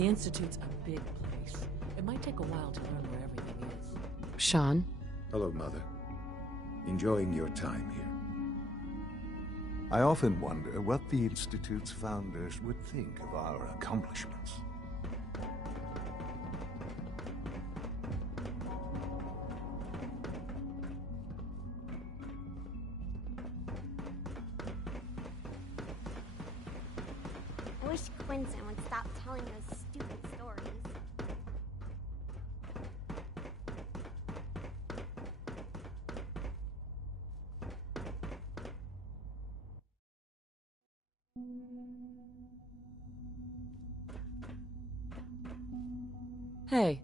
The Institute's a big place. It might take a while to learn where everything is. Sean? Hello, Mother. Enjoying your time here. I often wonder what the Institute's founders would think of our accomplishments. I wish Quentin would stop telling those stupid stories. Hey.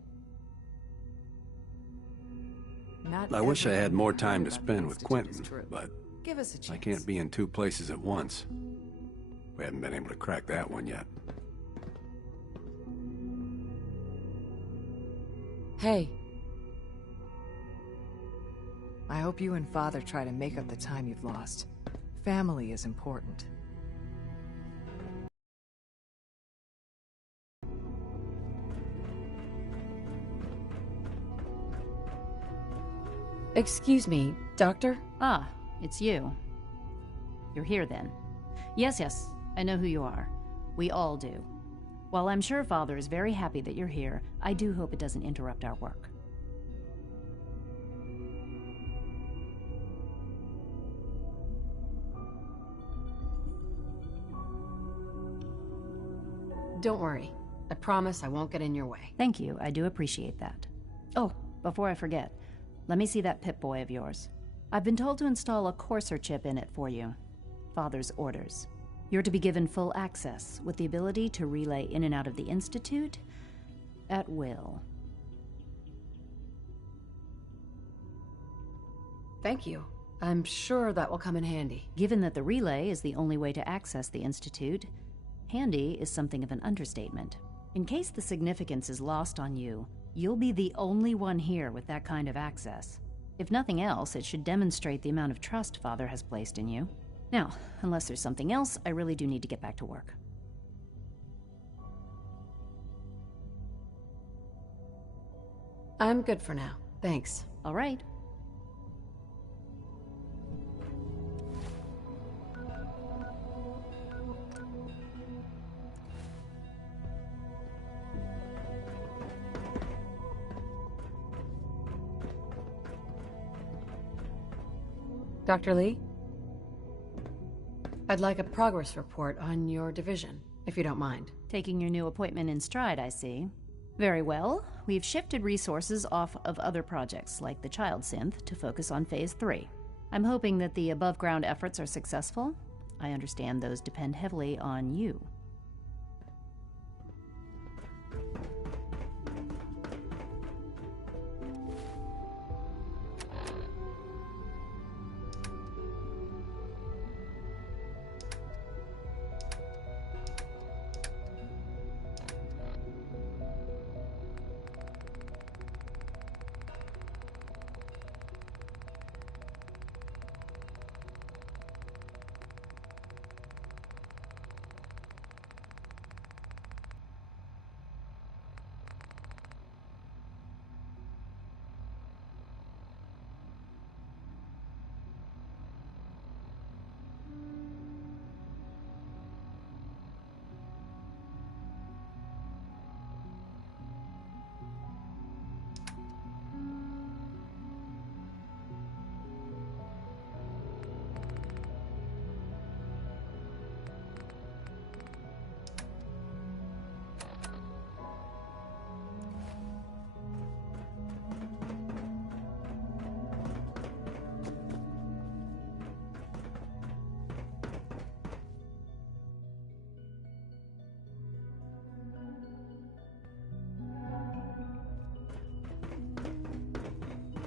I wish I had more time to spend with Quentin, but Give us a chance. I can't be in two places at once. We haven't been able to crack that one yet. Hey. I hope you and Father try to make up the time you've lost. Family is important. Excuse me, Doctor? Ah, it's you. You're here then. Yes, I know who you are. We all do. While I'm sure Father is very happy that you're here, I do hope it doesn't interrupt our work. Don't worry. I promise I won't get in your way. Thank you, I do appreciate that. Oh, before I forget, let me see that Pip-Boy of yours. I've been told to install a Courser chip in it for you. Father's orders. You're to be given full access, with the ability to relay in and out of the Institute at will. Thank you. I'm sure that will come in handy. Given that the relay is the only way to access the Institute, handy is something of an understatement. In case the significance is lost on you, you'll be the only one here with that kind of access. If nothing else, it should demonstrate the amount of trust Father has placed in you. Now, unless there's something else, I really do need to get back to work. I'm good for now. Thanks. All right. Dr. Lee? I'd like a progress report on your division, if you don't mind. Taking your new appointment in stride, I see. Very well. We've shifted resources off of other projects, like the Child Synth, to focus on Phase 3. I'm hoping that the above-ground efforts are successful. I understand those depend heavily on you.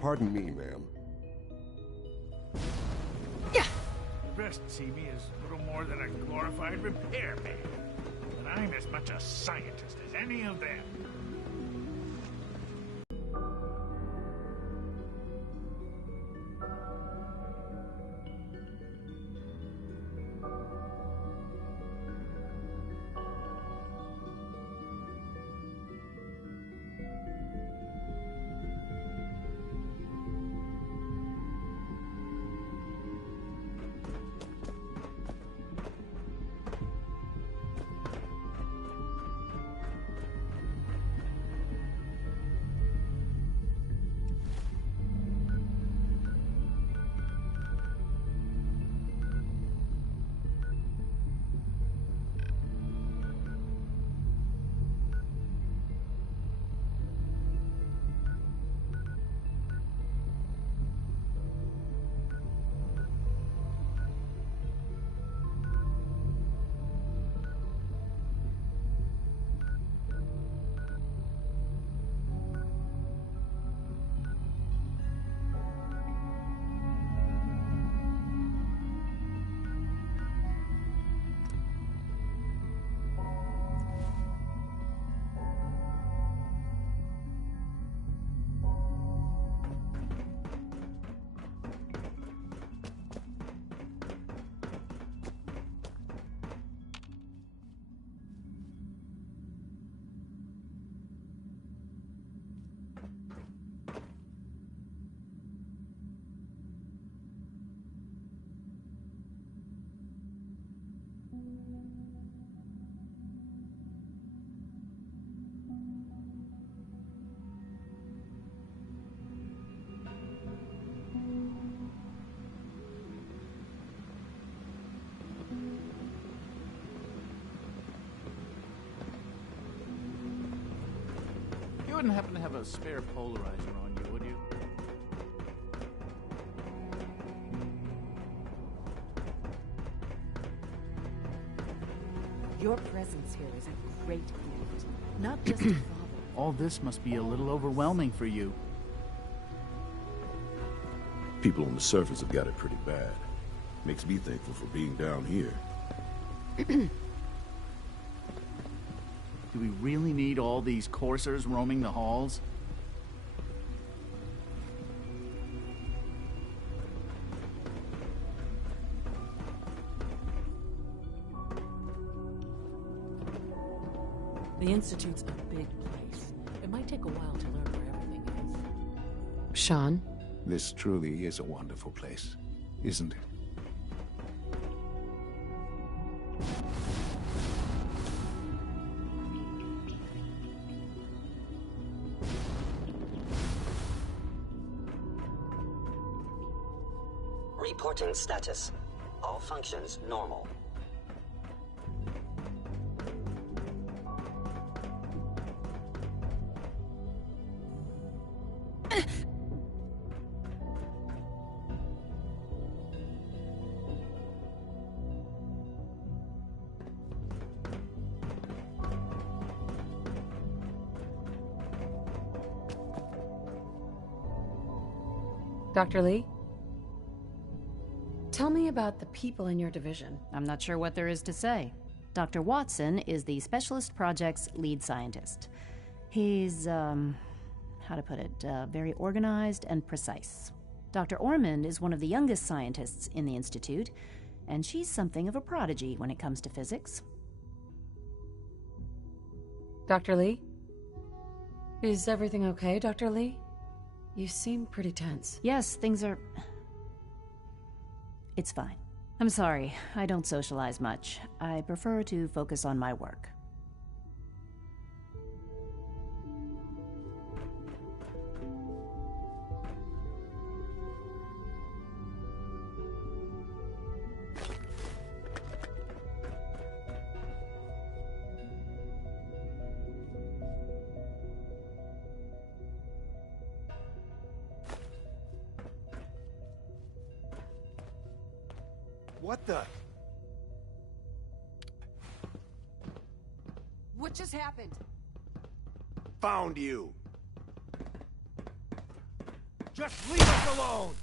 Pardon me, ma'am. The rest see me as little more than a glorified repairman. But I'm as much a scientist as any of them. wouldn't happen to have a spare polarizer on you, would you? Your presence here is a great gift. Not just to Father. All this must be a little overwhelming for you. People on the surface have got it pretty bad. Makes me thankful for being down here. Do we really need all these coursers roaming the halls? The Institute's a big place. It might take a while to learn where everything is. Sean? This truly is a wonderful place, isn't it? Reporting status. All functions normal. Dr. Lee? Tell me about the people in your division. I'm not sure what there is to say. Dr. Watson is the Specialist Project's lead scientist. He's, how to put it, very organized and precise. Dr. Ormond is one of the youngest scientists in the Institute, and she's something of a prodigy when it comes to physics. Dr. Lee? Is everything okay, Dr. Lee? You seem pretty tense. Yes, things are... It's fine. I'm sorry, I don't socialize much. I prefer to focus on my work. What the? What just happened? Found you. Just leave us alone.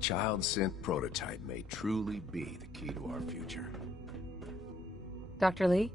Child synth prototype may truly be the key to our future. Dr. Lee?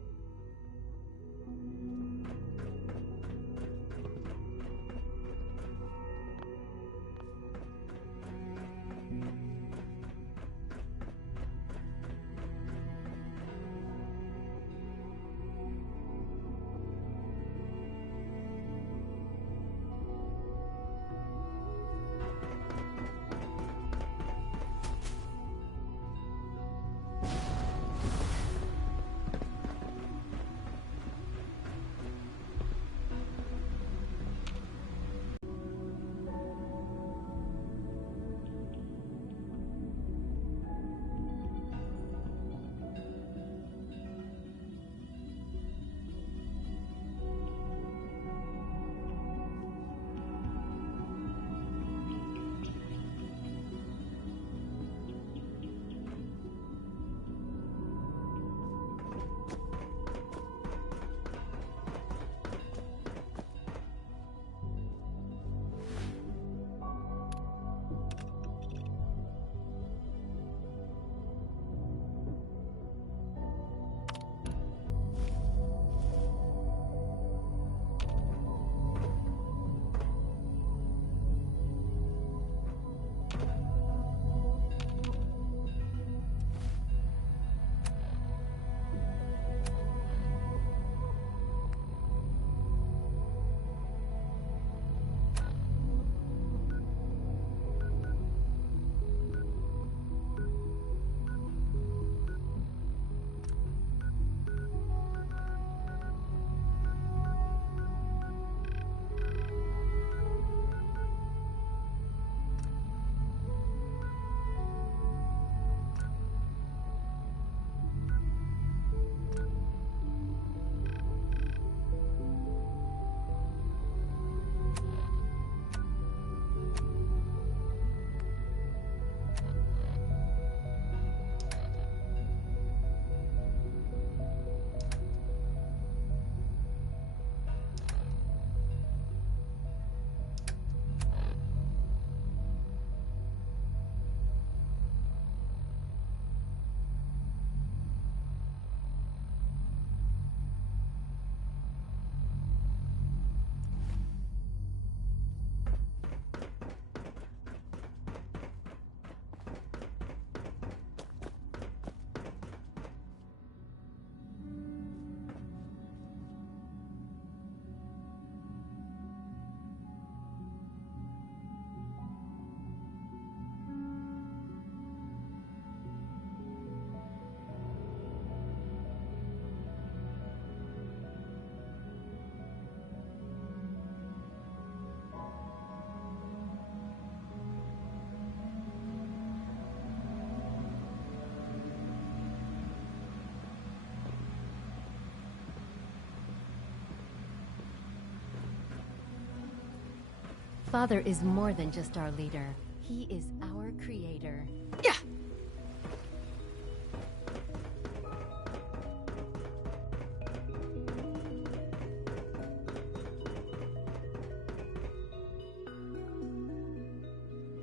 Father is more than just our leader. He is our creator. Yeah.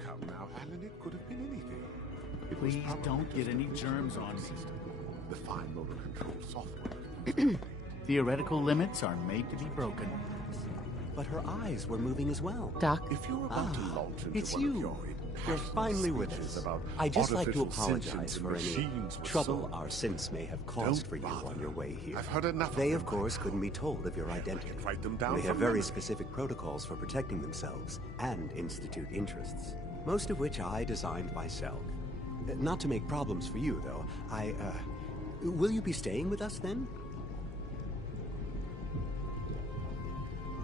Come now, Alan, it could have been anything. It Please was don't get any germs on me. The fine motor control software. Theoretical limits are made to be broken. But her eyes were moving as well. Doc? If you're about to launch into it's one you. of your You're finally with us. about I'd just like to artificial apologize sentience for and any machines were trouble so- our synths may have caused Don't for you bother. on your way here. I've heard enough They, of of course, couldn't be told of your identity. write them down They have from very memory. specific protocols for protecting themselves and Institute interests, most of which I designed myself. Not to make problems for you, though. Will you be staying with us then?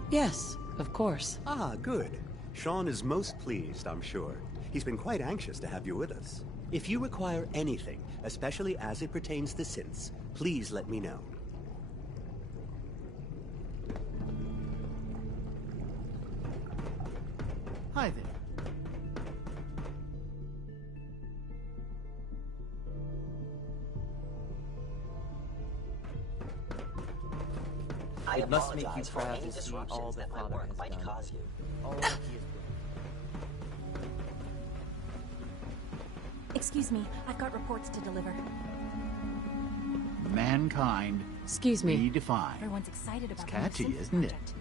Yes, of course. Ah, good. Sean is most pleased, I'm sure. He's been quite anxious to have you with us. If you require anything, especially as it pertains to synths, please let me know. Hi there. I It must make you apologize for proud any to see disruptions all that the my Father work has might done. cause you. All that he has Excuse me, I've got reports to deliver. Mankind. Excuse me. Redefined. Everyone's excited about It's the new catchy, synth isn't it? project.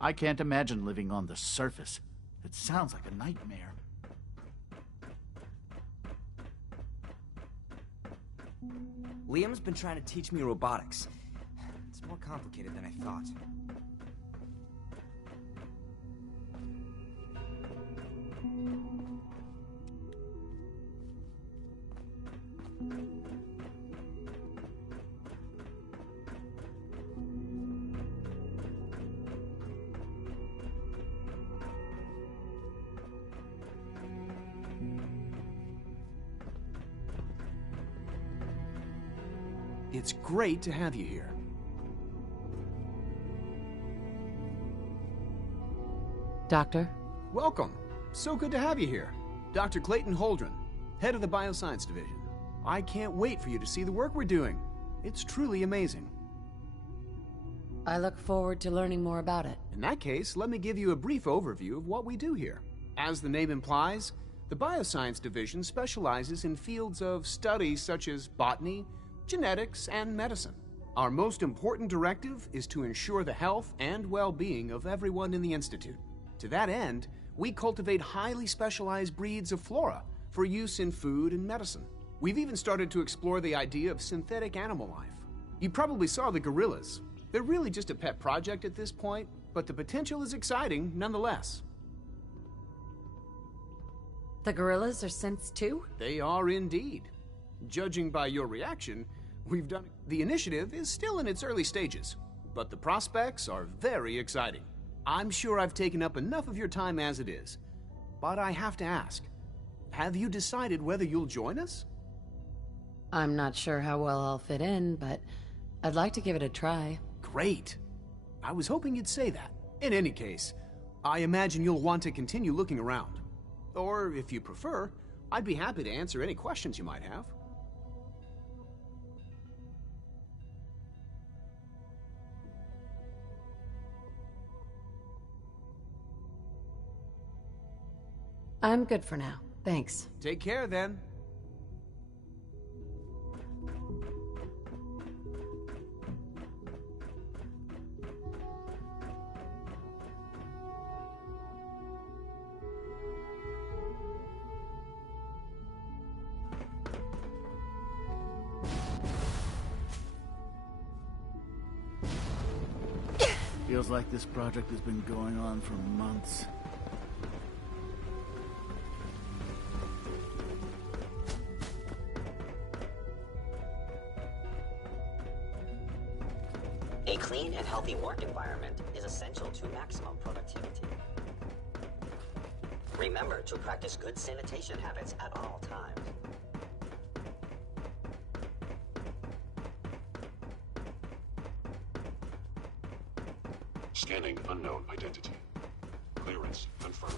I can't imagine living on the surface. It sounds like a nightmare. Liam's been trying to teach me robotics. It's more complicated than I thought. It's great to have you here. Doctor? Welcome. So good to have you here. Dr. Clayton Holdren, head of the Bioscience Division. I can't wait for you to see the work we're doing. It's truly amazing. I look forward to learning more about it. In that case, let me give you a brief overview of what we do here. As the name implies, the Bioscience Division specializes in fields of study such as botany, genetics, and medicine. Our most important directive is to ensure the health and well-being of everyone in the Institute. To that end, we cultivate highly specialized breeds of flora for use in food and medicine. We've even started to explore the idea of synthetic animal life. You probably saw the gorillas. They're really just a pet project at this point, but the potential is exciting nonetheless. The gorillas are synths too? They are indeed. Judging by your reaction, the initiative is still in its early stages, but the prospects are very exciting. I'm sure I've taken up enough of your time as it is, but I have to ask, have you decided whether you'll join us? I'm not sure how well I'll fit in, but I'd like to give it a try. Great. I was hoping you'd say that. In any case, I imagine you'll want to continue looking around. Or, if you prefer, I'd be happy to answer any questions you might have. I'm good for now. Thanks. Take care, then. Feels like this project has been going on for months. A clean and healthy work environment is essential to maximum productivity. Remember to practice good sanitation habits at all times. Scanning unknown identity. Clearance confirmed.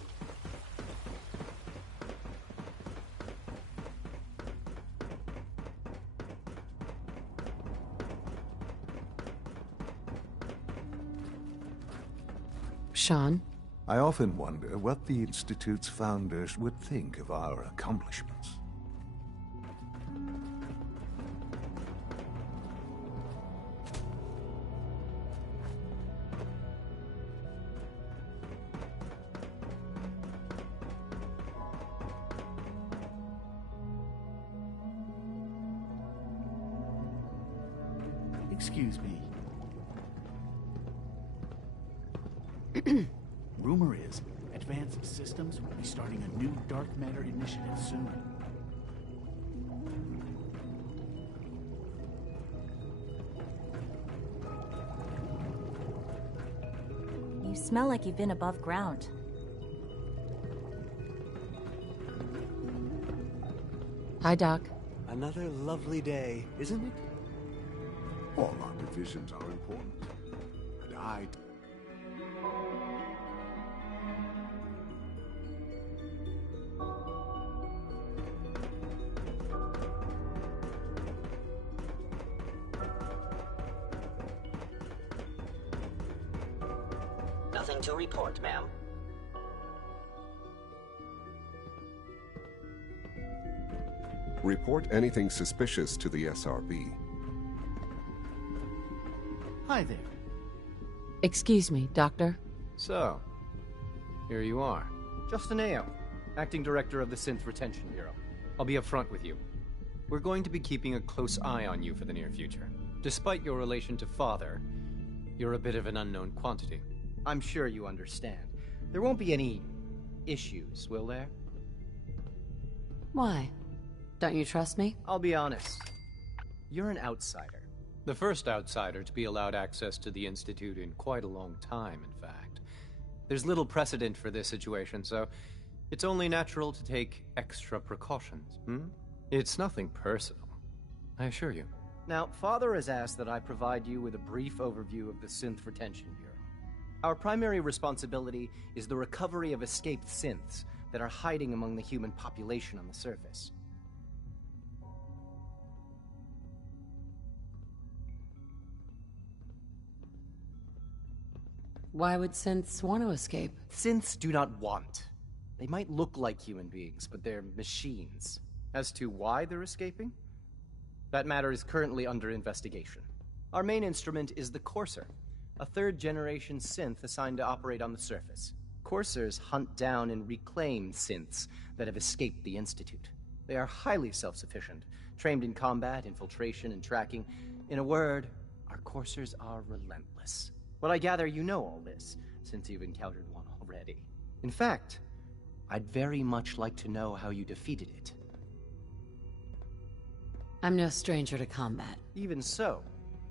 Sean? I often wonder what the Institute's founders would think of our accomplishments. Excuse me. Rumor is, Advanced Systems will be starting a new dark matter initiative soon. You smell like you've been above ground. Hi, Doc. Another lovely day, isn't it? All our divisions are important, but I... Nothing to report, ma'am. Report anything suspicious to the SRB. Hi there. Excuse me, Doctor. So, here you are. Justin Ayo, Acting Director of the Synth Retention Bureau. I'll be upfront with you. We're going to be keeping a close eye on you for the near future. Despite your relation to Father, you're a bit of an unknown quantity. I'm sure you understand. There won't be any issues, will there? Why? Don't you trust me? I'll be honest. You're an outsider. The first outsider to be allowed access to the Institute in quite a long time, in fact. There's little precedent for this situation, so it's only natural to take extra precautions, It's nothing personal, I assure you. Now, Father has asked that I provide you with a brief overview of the Synth Retention Bureau. Our primary responsibility is the recovery of escaped synths that are hiding among the human population on the surface. Why would synths want to escape? Synths do not want. They might look like human beings, but they're machines. As to why they're escaping? That matter is currently under investigation. Our main instrument is the Courser, a third-generation synth assigned to operate on the surface. Coursers hunt down and reclaim synths that have escaped the Institute. They are highly self-sufficient, trained in combat, infiltration, and tracking. In a word, our Coursers are relentless. But I gather you know all this, since you've encountered one already. In fact, I'd very much like to know how you defeated it. I'm no stranger to combat. Even so,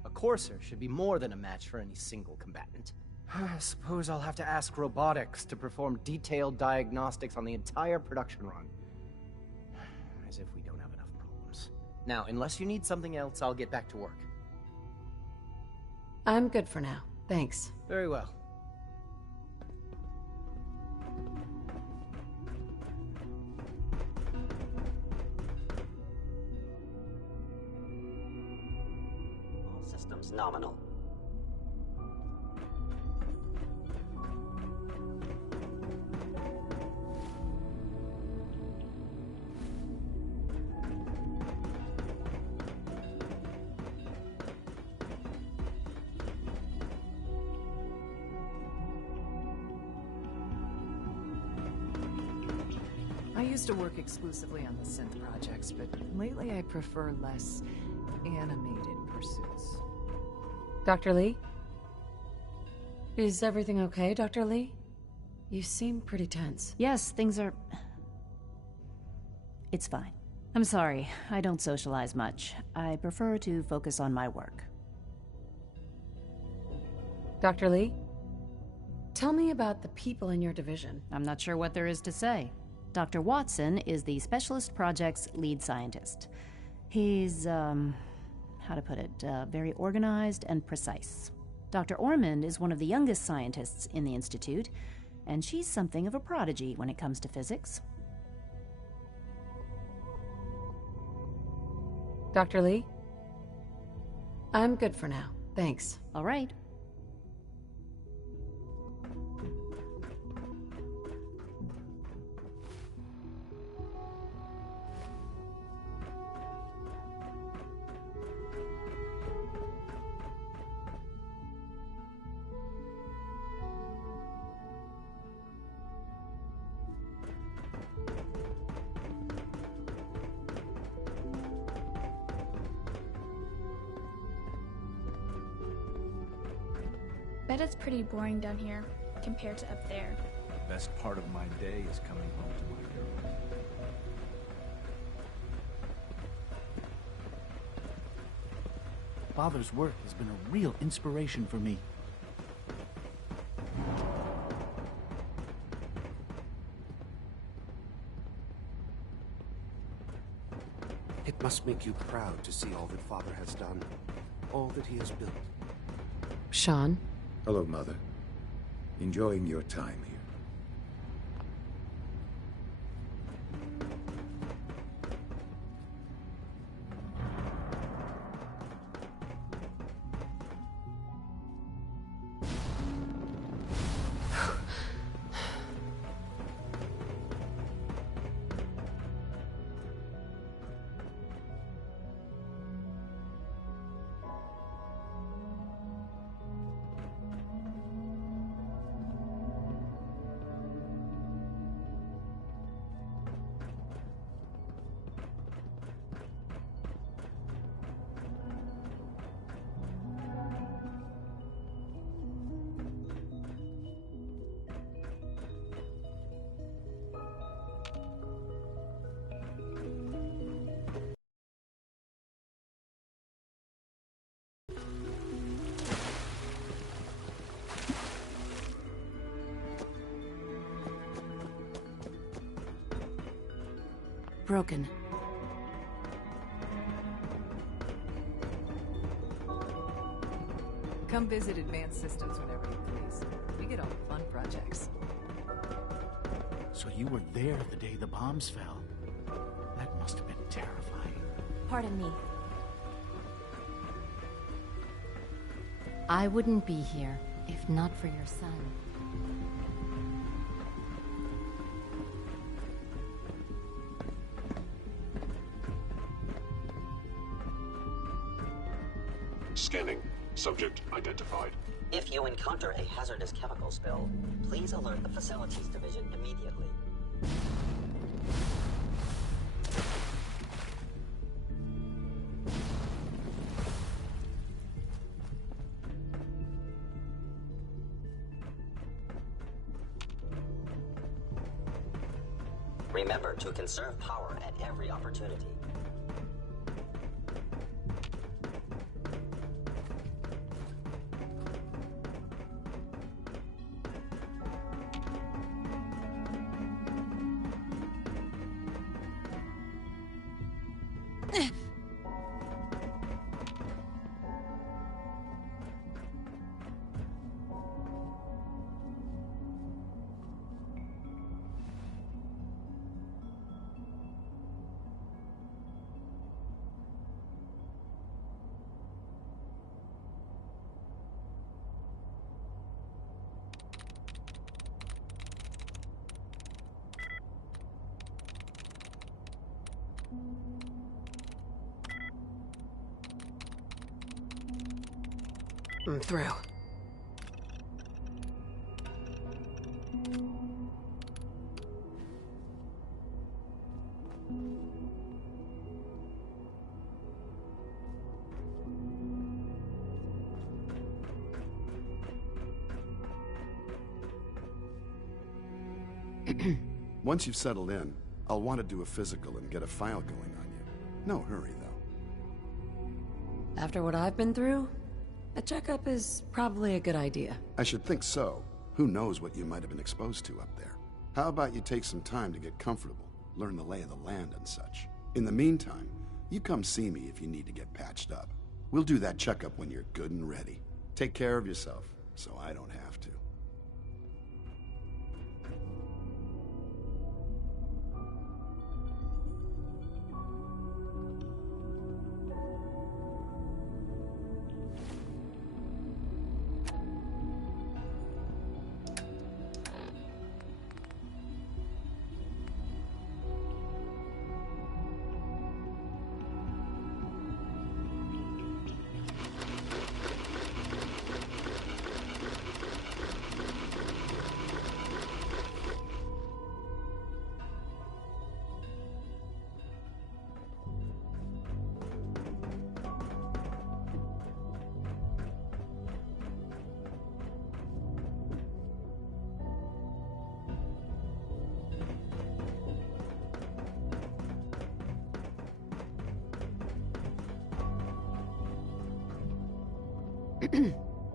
a Courser should be more than a match for any single combatant. I suppose I'll have to ask robotics to perform detailed diagnostics on the entire production run. As if we don't have enough problems. Now, unless you need something else, I'll get back to work. I'm good for now. Thanks. Very well. All systems nominal. I used to work exclusively on the synth projects, but lately I prefer less animated pursuits. Dr. Lee? Is everything okay, Dr. Lee? You seem pretty tense. Yes, things are... It's fine. I'm sorry, I don't socialize much. I prefer to focus on my work. Dr. Lee? Tell me about the people in your division. I'm not sure what there is to say. Dr. Watson is the Specialist Project's lead scientist. He's, how to put it, very organized and precise. Dr. Ormond is one of the youngest scientists in the Institute, and she's something of a prodigy when it comes to physics. Dr. Lee? I'm good for now. Thanks. All right. Bet it's pretty boring down here, compared to up there. The best part of my day is coming home to my girl. Father's work has been a real inspiration for me. It must make you proud to see all that Father has done, all that he has built. Sean? Hello, Mother. Enjoying your time here. Broken. Come visit Advanced Systems whenever you please. We get all the fun projects. So you were there the day the bombs fell. That must have been terrifying. Pardon me. I wouldn't be here if not for your son. Scanning. Subject identified. If you encounter a hazardous chemical spill, please alert the Facilities Division immediately. Remember to conserve power at every opportunity. I'm through. Once you've settled in, I'll want to do a physical and get a file going on you. No hurry, though. After what I've been through, A checkup is probably a good idea. I should think so. Who knows what you might have been exposed to up there? How about you take some time to get comfortable, learn the lay of the land and such. In the meantime, you come see me if you need to get patched up. We'll do that checkup when you're good and ready. Take care of yourself, so I don't have to.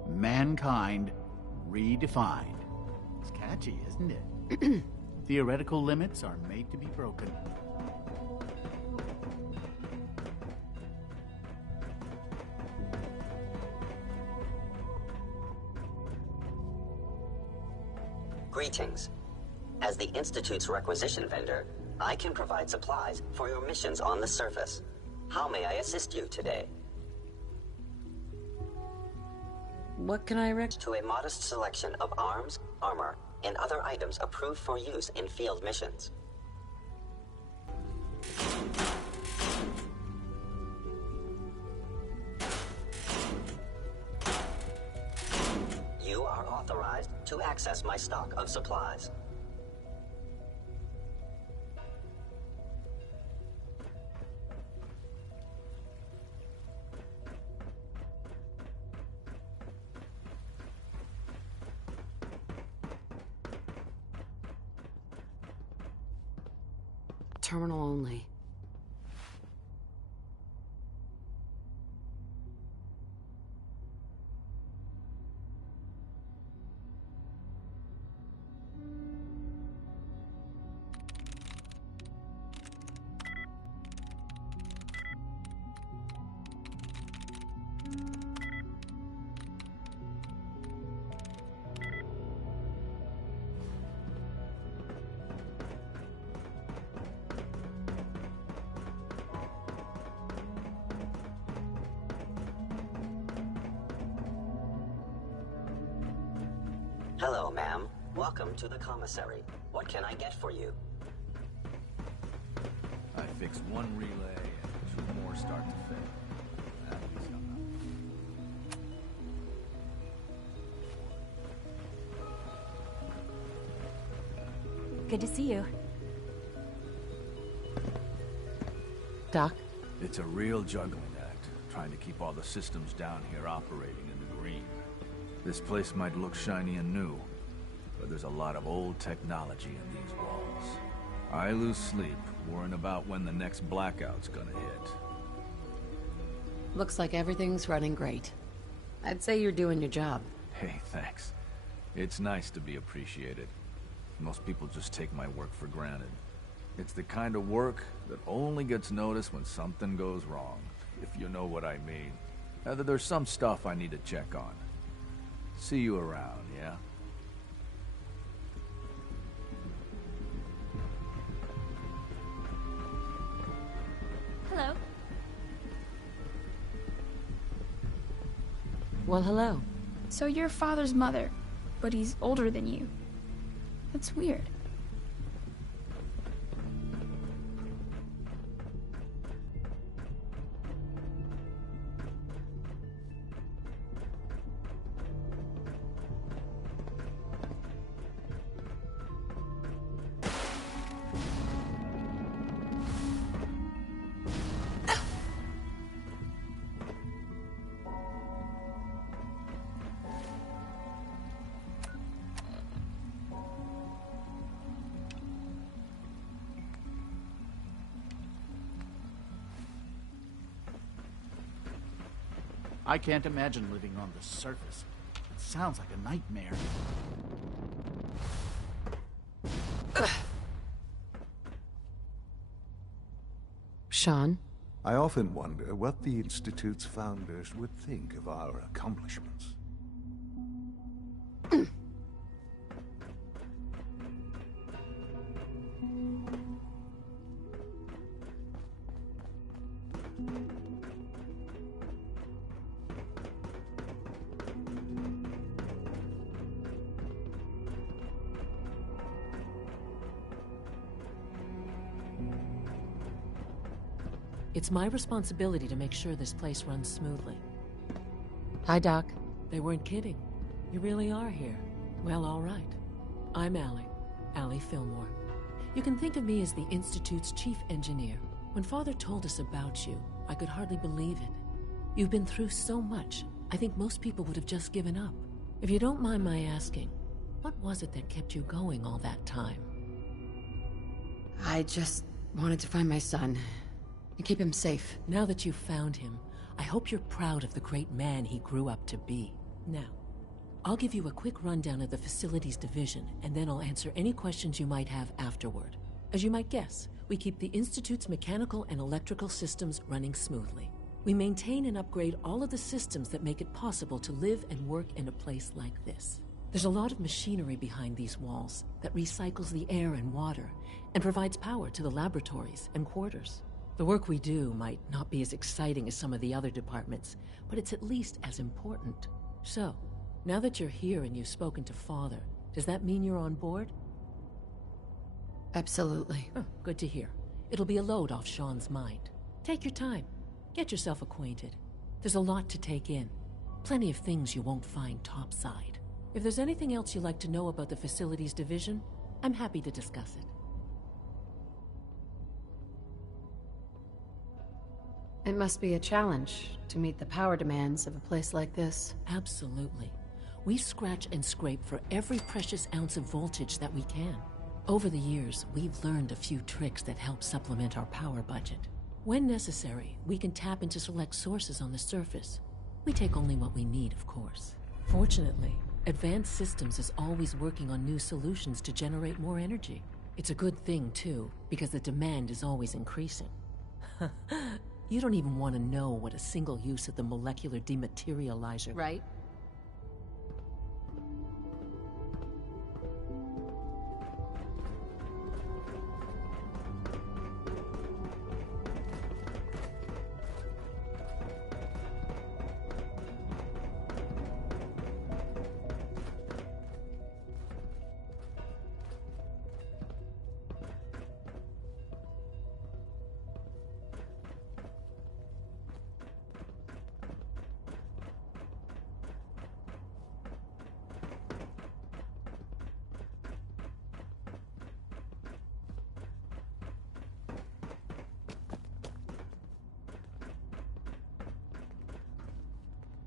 Mankind redefined. It's catchy, isn't it? Theoretical limits are made to be broken. Greetings. As the Institute's requisition vendor, I can provide supplies for your missions on the surface. How may I assist you today? What can I To a modest selection of arms, armor, and other items approved for use in field missions. You are authorized to access my stock of supplies. Terminal only. Hello, ma'am. Welcome to the commissary. What can I get for you? I fixed one relay and 2 more start to fail. That'll be something. Good to see you. Doc? It's a real juggling act, trying to keep all the systems down here operating in the green. This place might look shiny and new, but there's a lot of old technology in these walls. I lose sleep worrying about when the next blackout's gonna hit. Looks like everything's running great. I'd say you're doing your job. Hey, thanks. It's nice to be appreciated. Most people just take my work for granted. It's the kind of work that only gets noticed when something goes wrong, if you know what I mean. There's some stuff I need to check on. See you around, yeah? Hello. Well, hello. So you're father's mother, but he's older than you. That's weird. I can't imagine living on the surface. It sounds like a nightmare. Sean? I often wonder what the Institute's founders would think of our accomplishments. It's my responsibility to make sure this place runs smoothly. Hi, Doc. They weren't kidding. You really are here. Well, all right. I'm Allie Fillmore. You can think of me as the Institute's chief engineer. When Father told us about you, I could hardly believe it. You've been through so much, I think most people would have just given up. If you don't mind my asking, what was it that kept you going all that time? I just wanted to find my son. And keep him safe. Now that you've found him, I hope you're proud of the great man he grew up to be. Now, I'll give you a quick rundown of the Facilities Division, and then I'll answer any questions you might have afterward. As you might guess, we keep the Institute's mechanical and electrical systems running smoothly. We maintain and upgrade all of the systems that make it possible to live and work in a place like this. There's a lot of machinery behind these walls that recycles the air and water, and provides power to the laboratories and quarters. The work we do might not be as exciting as some of the other departments, but it's at least as important. So, now that you're here and you've spoken to Father, does that mean you're on board? Absolutely. Oh, good to hear. It'll be a load off Sean's mind. Take your time. Get yourself acquainted. There's a lot to take in. Plenty of things you won't find topside. If there's anything else you'd like to know about the Facilities Division, I'm happy to discuss it. It must be a challenge to meet the power demands of a place like this. Absolutely. We scratch and scrape for every precious ounce of voltage that we can. Over the years, we've learned a few tricks that help supplement our power budget. When necessary, we can tap into select sources on the surface. We take only what we need, of course. Fortunately, Advanced Systems is always working on new solutions to generate more energy. It's a good thing, too, because the demand is always increasing. You don't even want to know what a single use of the molecular dematerializer... Right.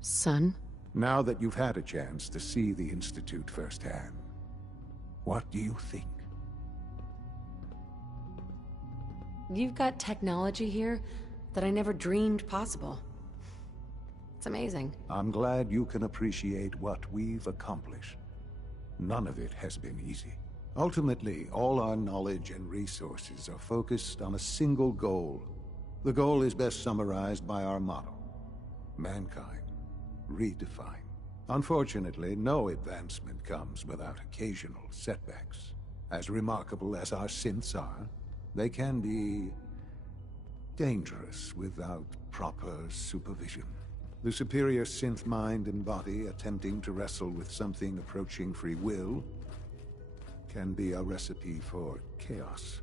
Son? Now that you've had a chance to see the Institute firsthand, what do you think? You've got technology here that I never dreamed possible. It's amazing. I'm glad you can appreciate what we've accomplished. None of it has been easy. Ultimately, all our knowledge and resources are focused on a single goal. The goal is best summarized by our motto: mankind redefined. Unfortunately, no advancement comes without occasional setbacks. As remarkable as our synths are, they can be dangerous without proper supervision. The superior synth mind and body attempting to wrestle with something approaching free will can be a recipe for chaos.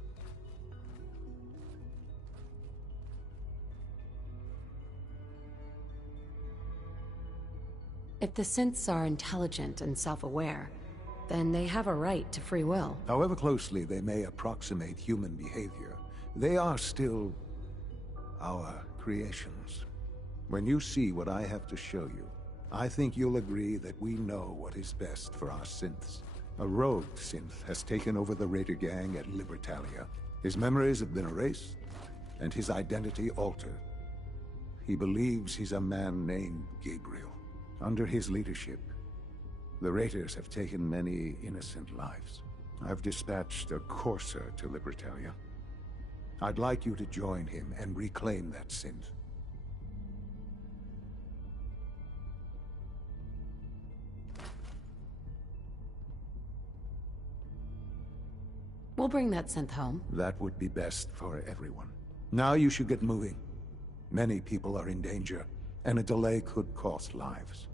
If the synths are intelligent and self-aware, then they have a right to free will. However closely they may approximate human behavior, they are still our creations. When you see what I have to show you, I think you'll agree that we know what is best for our synths. A rogue synth has taken over the Raider gang at Libertalia. His memories have been erased, and his identity altered. he believes he's a man named Gabriel. Under his leadership, the Raiders have taken many innocent lives. I've dispatched a courser to Libertalia. I'd like you to join him and reclaim that synth. We'll bring that synth home. That would be best for everyone. Now you should get moving. Many people are in danger, and a delay could cost lives.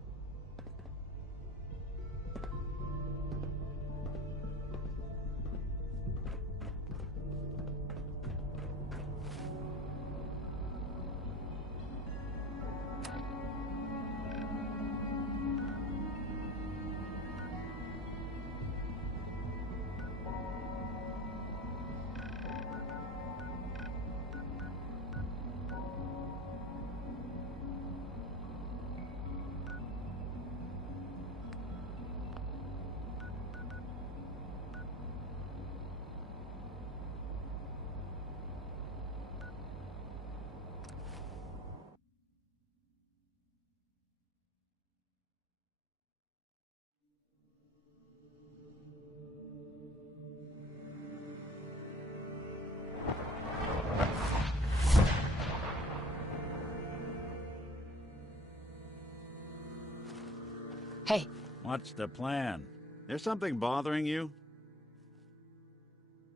Hey. What's the plan? There's something bothering you?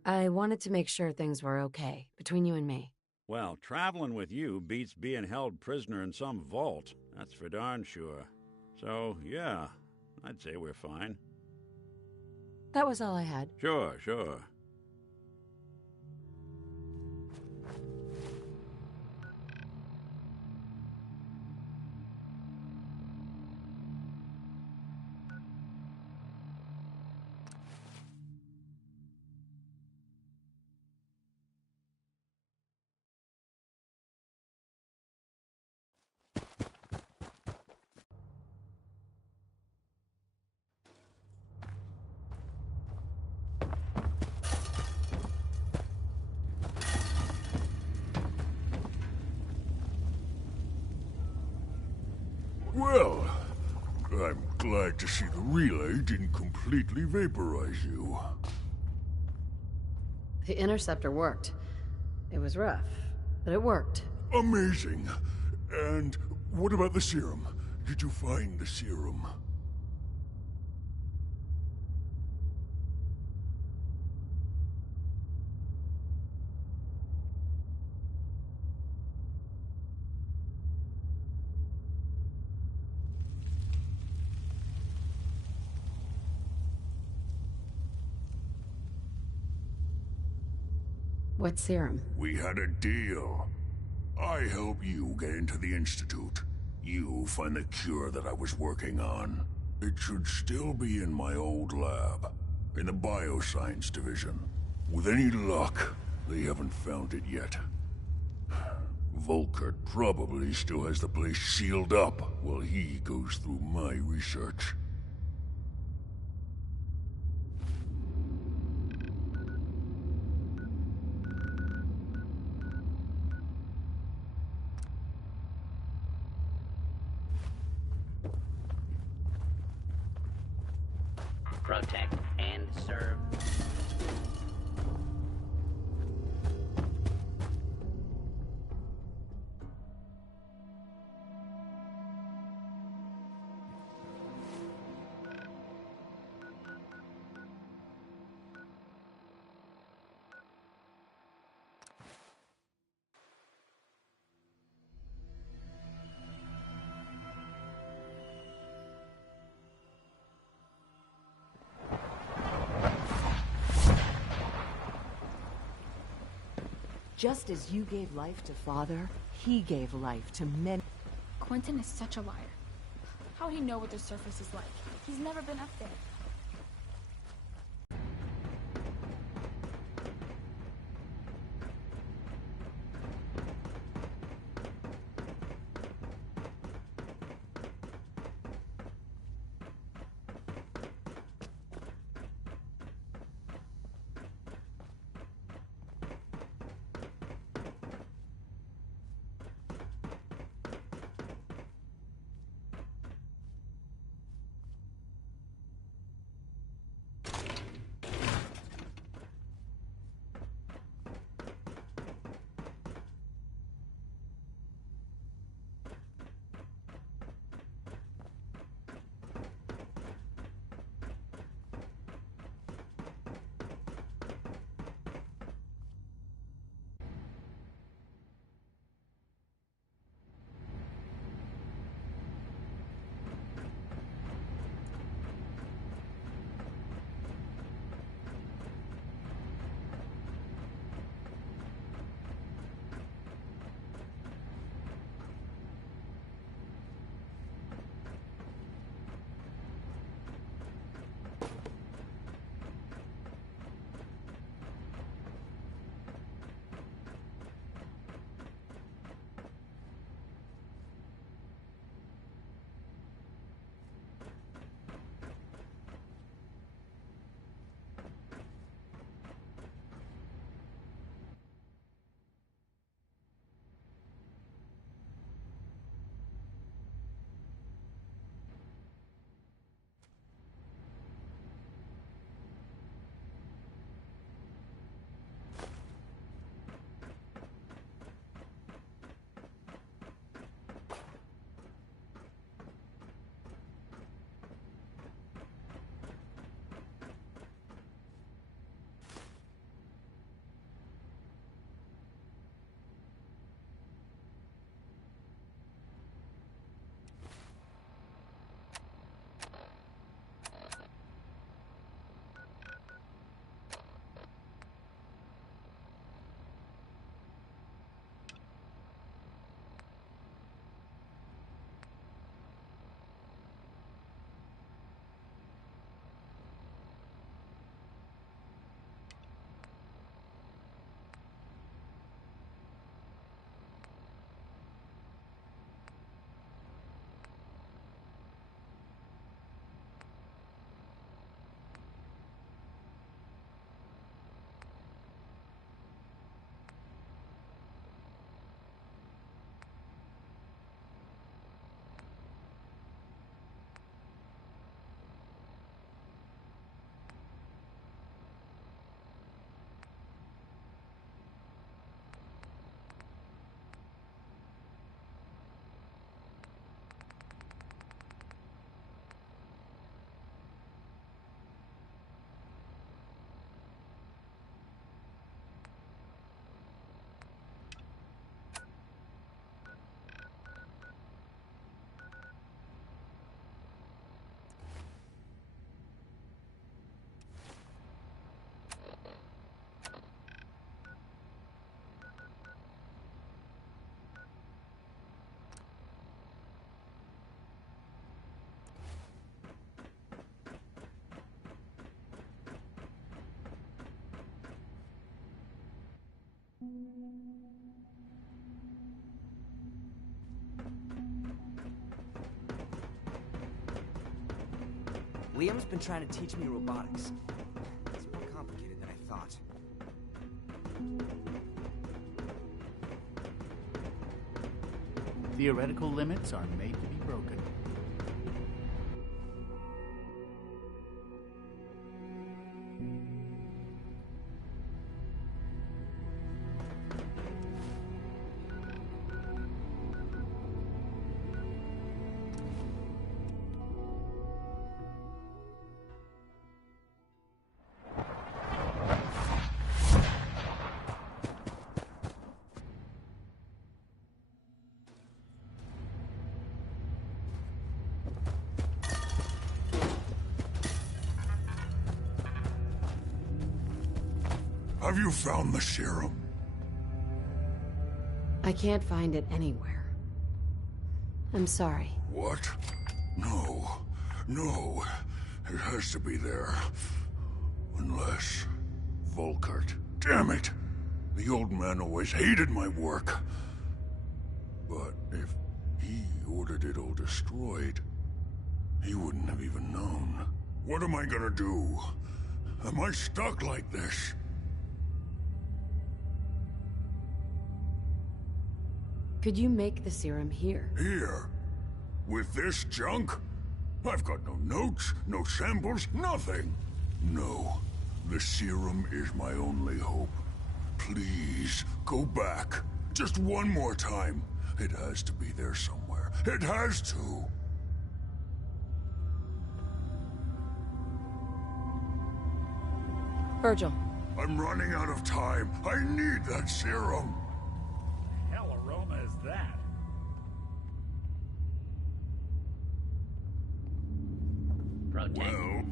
I wanted to make sure things were okay, between you and me. Well, traveling with you beats being held prisoner in some vault. That's for darn sure. So, yeah, I'd say we're fine. That was all I had. Sure, sure. Well, I'm glad to see the relay didn't completely vaporize you. The interceptor worked. It was rough, but it worked. Amazing. And what about the serum? Did you find the serum? What serum? We had a deal. I help you get into the Institute. You find the cure that I was working on. It should still be in my old lab, in the Bioscience Division. With any luck, they haven't found it yet. Volkert probably still has the place sealed up while he goes through my research. Protect and serve. Just as you gave life to Father, he gave life to men. Quentin is such a liar. How would he know what the surface is like? He's never been up there. Liam's been trying to teach me robotics. It's more complicated than I thought. Theoretical limits are made to be broken. Have you found the serum? I can't find it anywhere. I'm sorry. What? No. No. It has to be there. Unless... Volkert. Damn it! The old man always hated my work. But if he ordered it all destroyed, he wouldn't have even known. What am I gonna do? Am I stuck like this? Could you make the serum here? Here? With this junk? I've got no notes, no samples, nothing. No. The serum is my only hope. Please, go back. Just one more time. It has to be there somewhere. It has to. Virgil. I'm running out of time. I need that serum. Hell aroma is that? Well...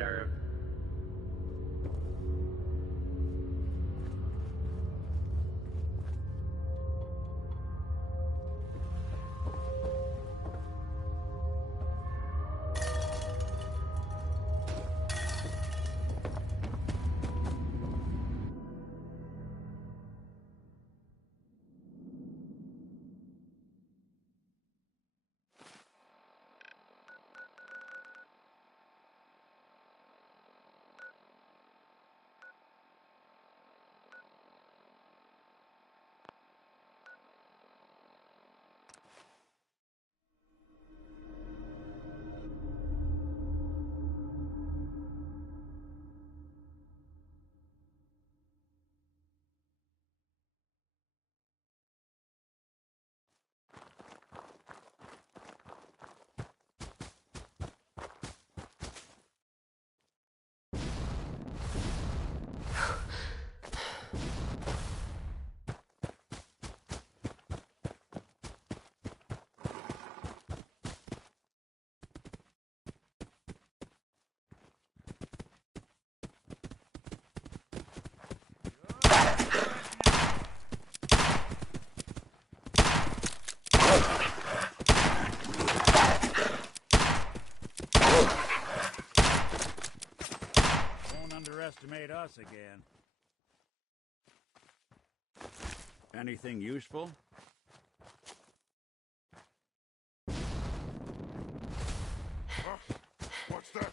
serve. Underestimate us again. Anything useful? What's that?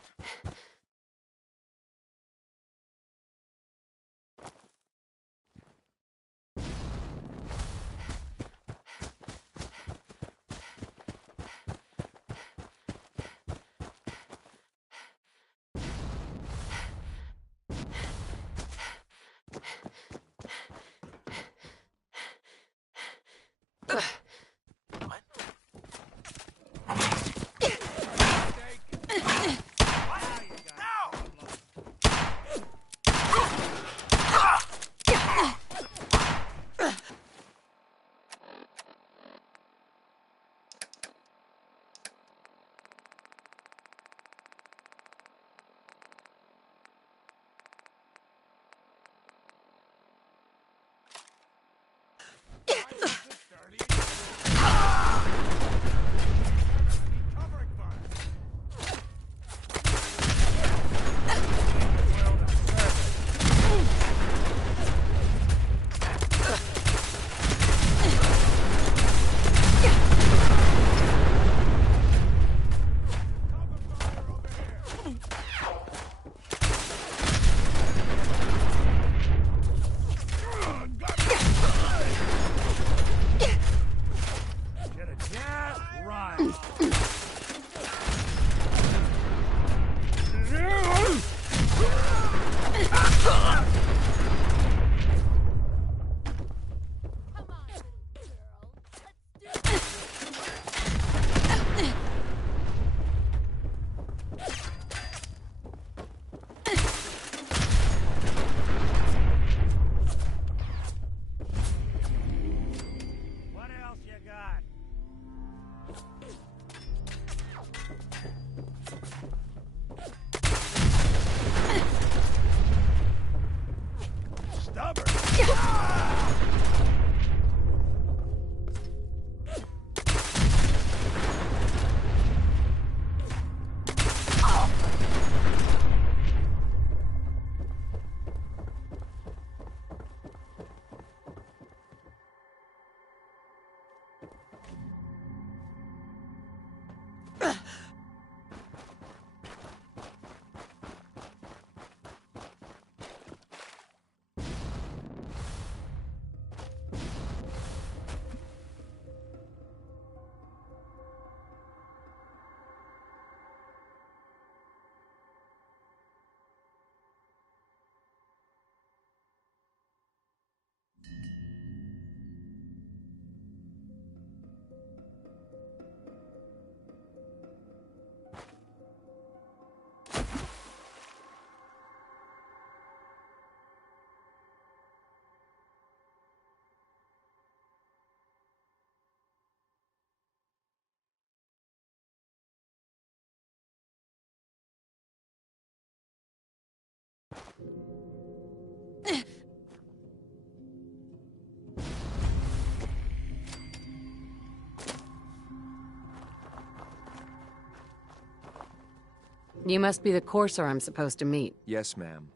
You must be the courser I'm supposed to meet. Yes, ma'am.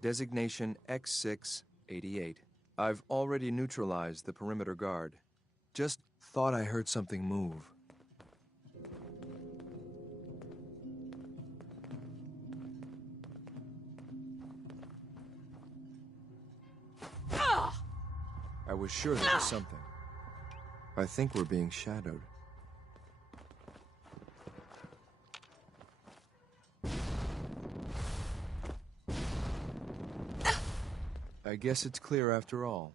Designation X688. I've already neutralized the perimeter guard. Just thought I heard something move. I was sure there was something. I think we're being shadowed. I guess it's clear after all.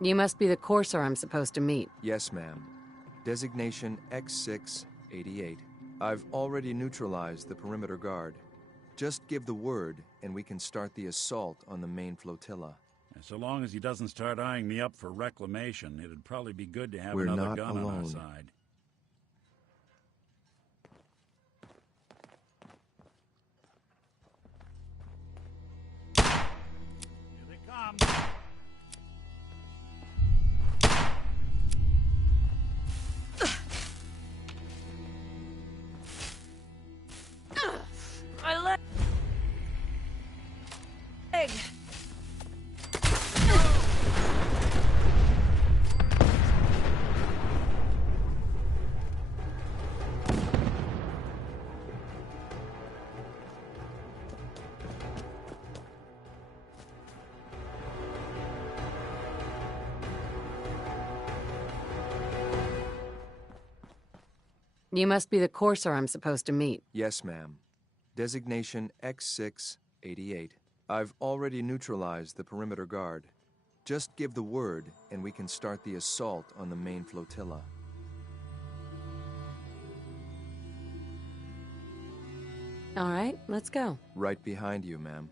You must be the courser I'm supposed to meet. Yes, ma'am. Designation X688. I've already neutralized the perimeter guard. Just give the word, and we can start the assault on the main flotilla. So long as he doesn't start eyeing me up for reclamation, it'd probably be good to have We're another not gun on our alone. side. Here they come. My leg! You must be the courser I'm supposed to meet. Yes, ma'am. Designation X688. I've already neutralized the perimeter guard. Just give the word, and we can start the assault on the main flotilla. All right, let's go. Right behind you, ma'am.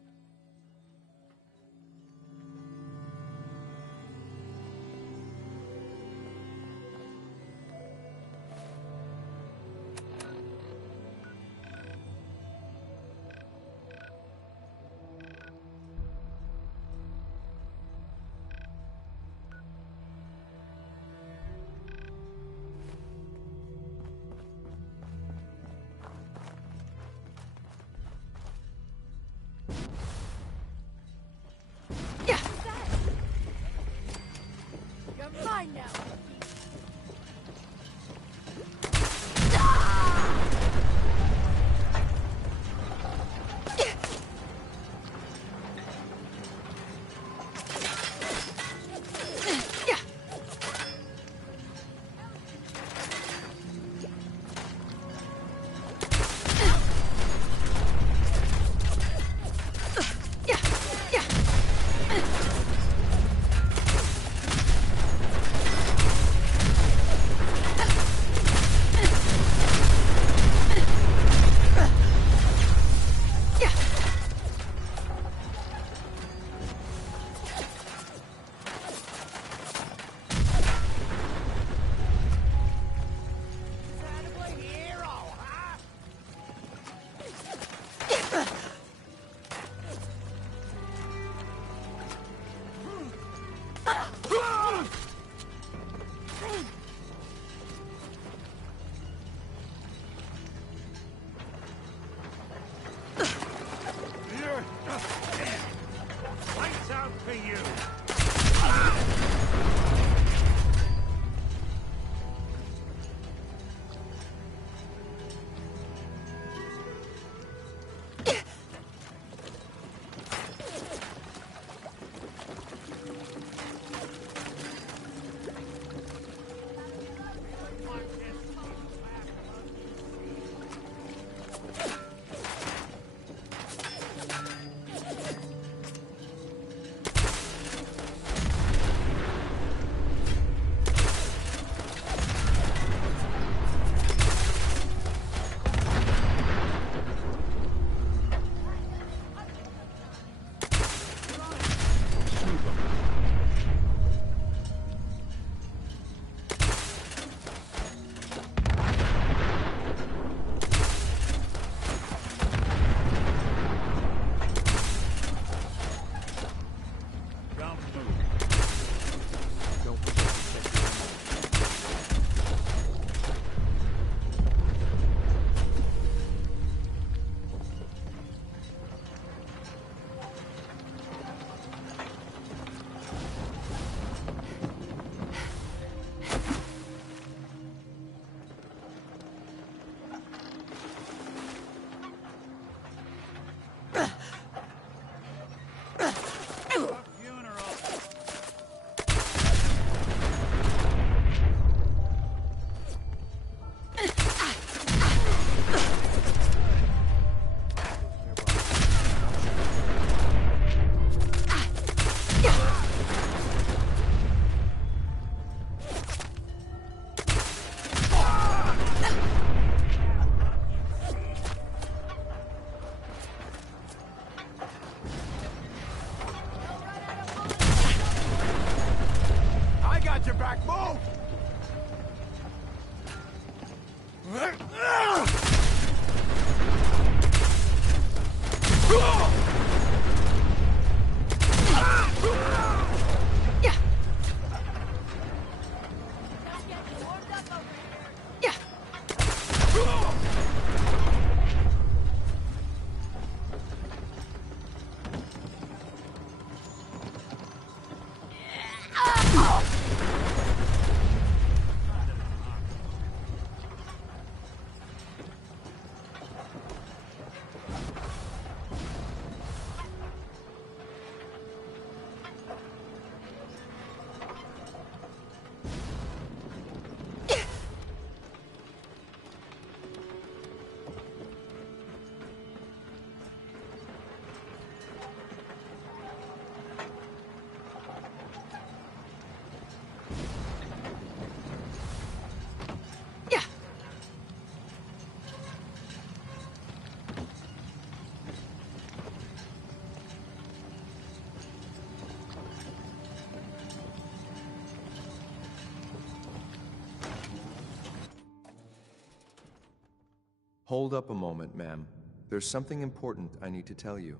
Hold up a moment, ma'am. There's something important I need to tell you.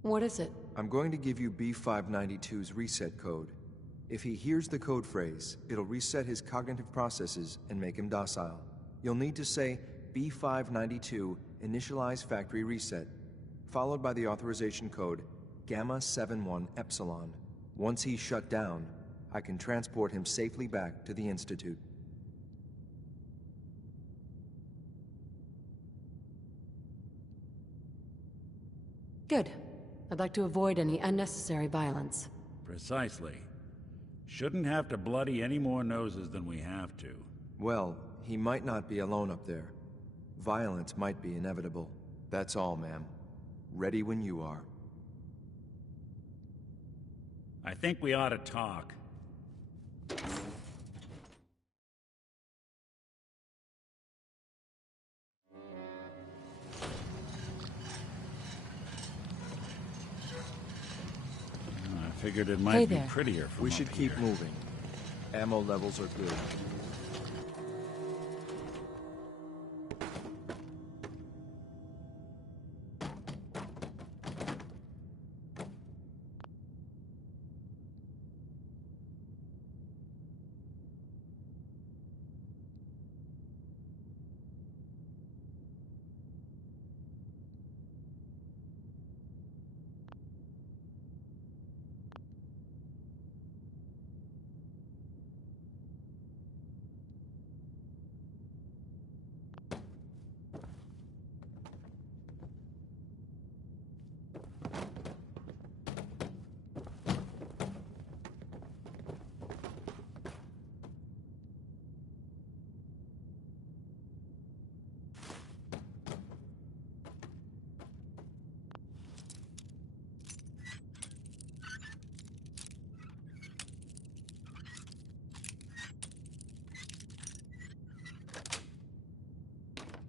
What is it? I'm going to give you B592's reset code. If he hears the code phrase, it'll reset his cognitive processes and make him docile. You'll need to say B592 initialize factory reset, followed by the authorization code Gamma 71 Epsilon. Once he's shut down, I can transport him safely back to the Institute. Good. I'd like to avoid any unnecessary violence. Precisely. Shouldn't have to bloody any more noses than we have to. Well, he might not be alone up there. Violence might be inevitable. That's all, ma'am. Ready when you are. I think we ought to talk. I figured it might be prettier from We should keep moving. Ammo levels are good.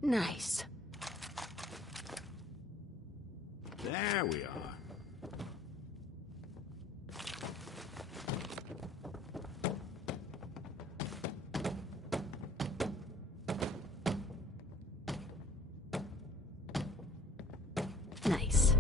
Nice. There we are. Nice.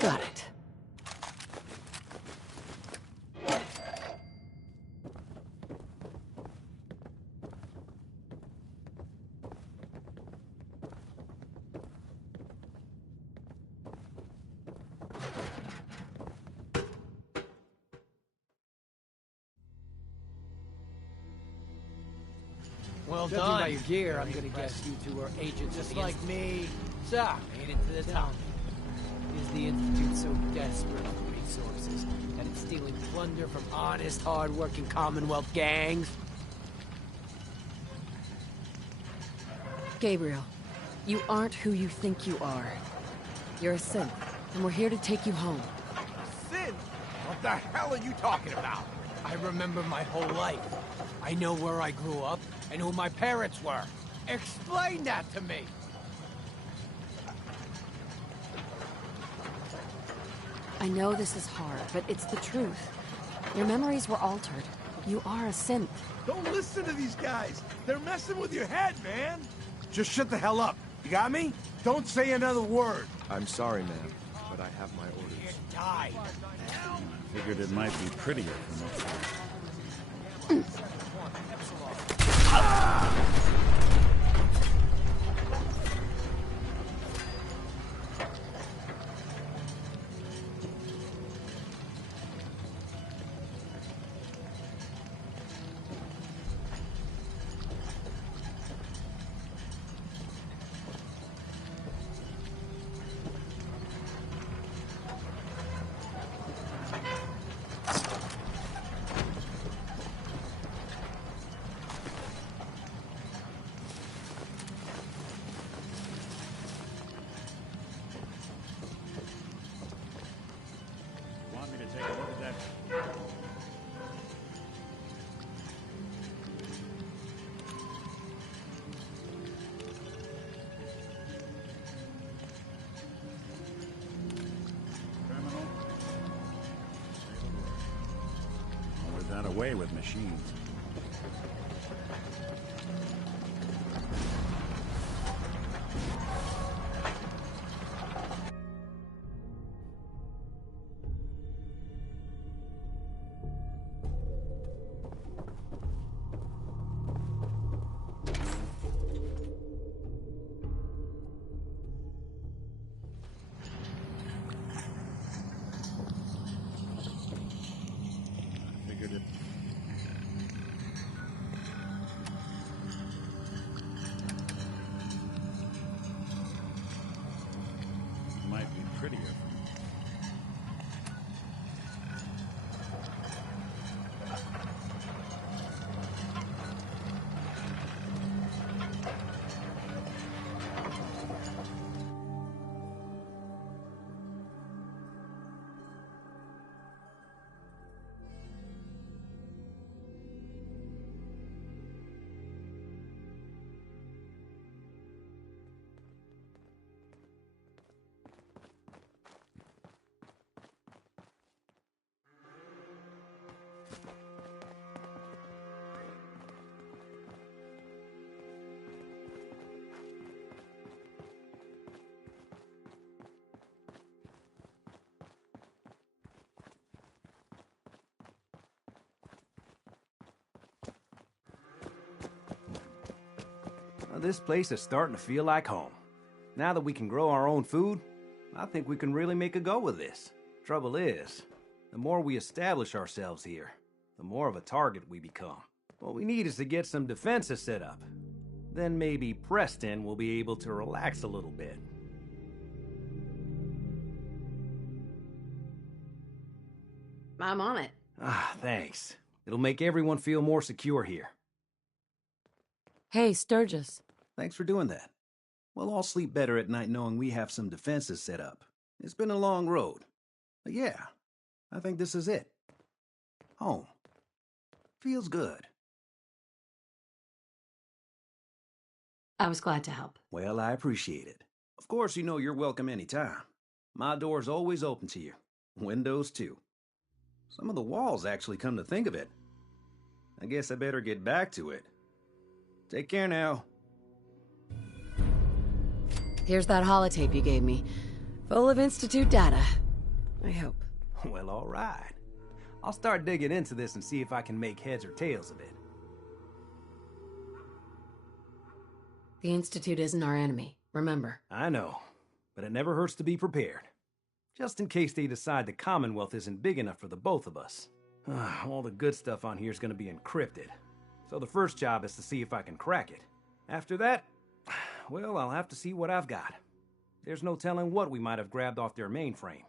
Got it. Well Judging done. by your gear, I'm gonna guess you two are agents Just of the like Institute. me. So, made it to the town. Is the Institute so desperate for resources that it's stealing plunder from honest, hard-working Commonwealth gangs? Gabriel, you aren't who you think you are. You're a synth, and we're here to take you home. Sin? What the hell are you talking about? I remember my whole life. I know where I grew up and who my parents were. Explain that to me! I know this is hard, but it's the truth. Your memories were altered. You are a synth. Don't listen to these guys. They're messing with your head, man. Just shut the hell up. You got me? Don't say another word. I'm sorry, ma'am, but I have my orders. Die. Figured it might be prettier from up there. Want me to take a look at that? Criminal? Always that away with machines. Figured it. Might be prettier. Well, this place is starting to feel like home. Now that we can grow our own food, I think we can really make a go of this. Trouble is, the more we establish ourselves here, the more of a target we become. What we need is to get some defenses set up. Then maybe Preston will be able to relax a little bit. I'm on it. Ah, thanks. It'll make everyone feel more secure here. Hey, Sturgis. Thanks for doing that. We'll all sleep better at night knowing we have some defenses set up. It's been a long road. But yeah, I think this is it. Home. Feels good. I was glad to help. Well, I appreciate it. Of course, you know you're welcome anytime. My door's always open to you. Windows, too. Some of the walls, actually, come to think of it. I guess I better get back to it. Take care now. Here's that holotape you gave me. Full of Institute data. I hope. Well, all right. I'll start digging into this and see if I can make heads or tails of it. The Institute isn't our enemy, remember. I know, but it never hurts to be prepared. Just in case they decide the Commonwealth isn't big enough for the both of us. All the good stuff on here is going to be encrypted. So the first job is to see if I can crack it. After that, well, I'll have to see what I've got. There's no telling what we might have grabbed off their mainframe.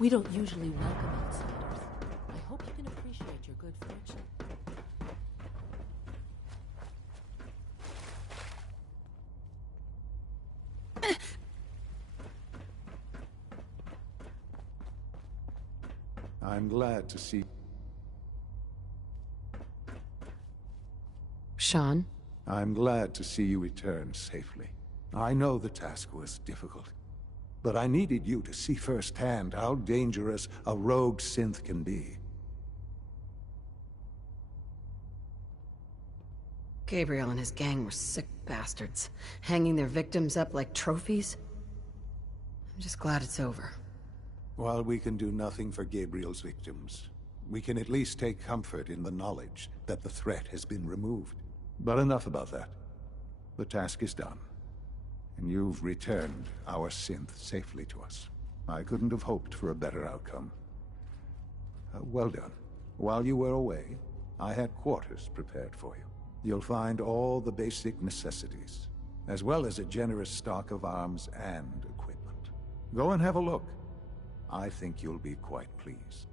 We don't usually welcome outsiders. I hope you can appreciate your good fortune. I'm glad to see... Sean? I'm glad to see you return safely. I know the task was difficult, but I needed you to see firsthand how dangerous a rogue synth can be. Gabriel and his gang were sick bastards, hanging their victims up like trophies. I'm just glad it's over. While we can do nothing for Gabriel's victims, we can at least take comfort in the knowledge that the threat has been removed. But enough about that. The task is done, and you've returned our synth safely to us. I couldn't have hoped for a better outcome. Well done. While you were away, I had quarters prepared for you. You'll find all the basic necessities, as well as a generous stock of arms and equipment. Go and have a look. I think you'll be quite pleased.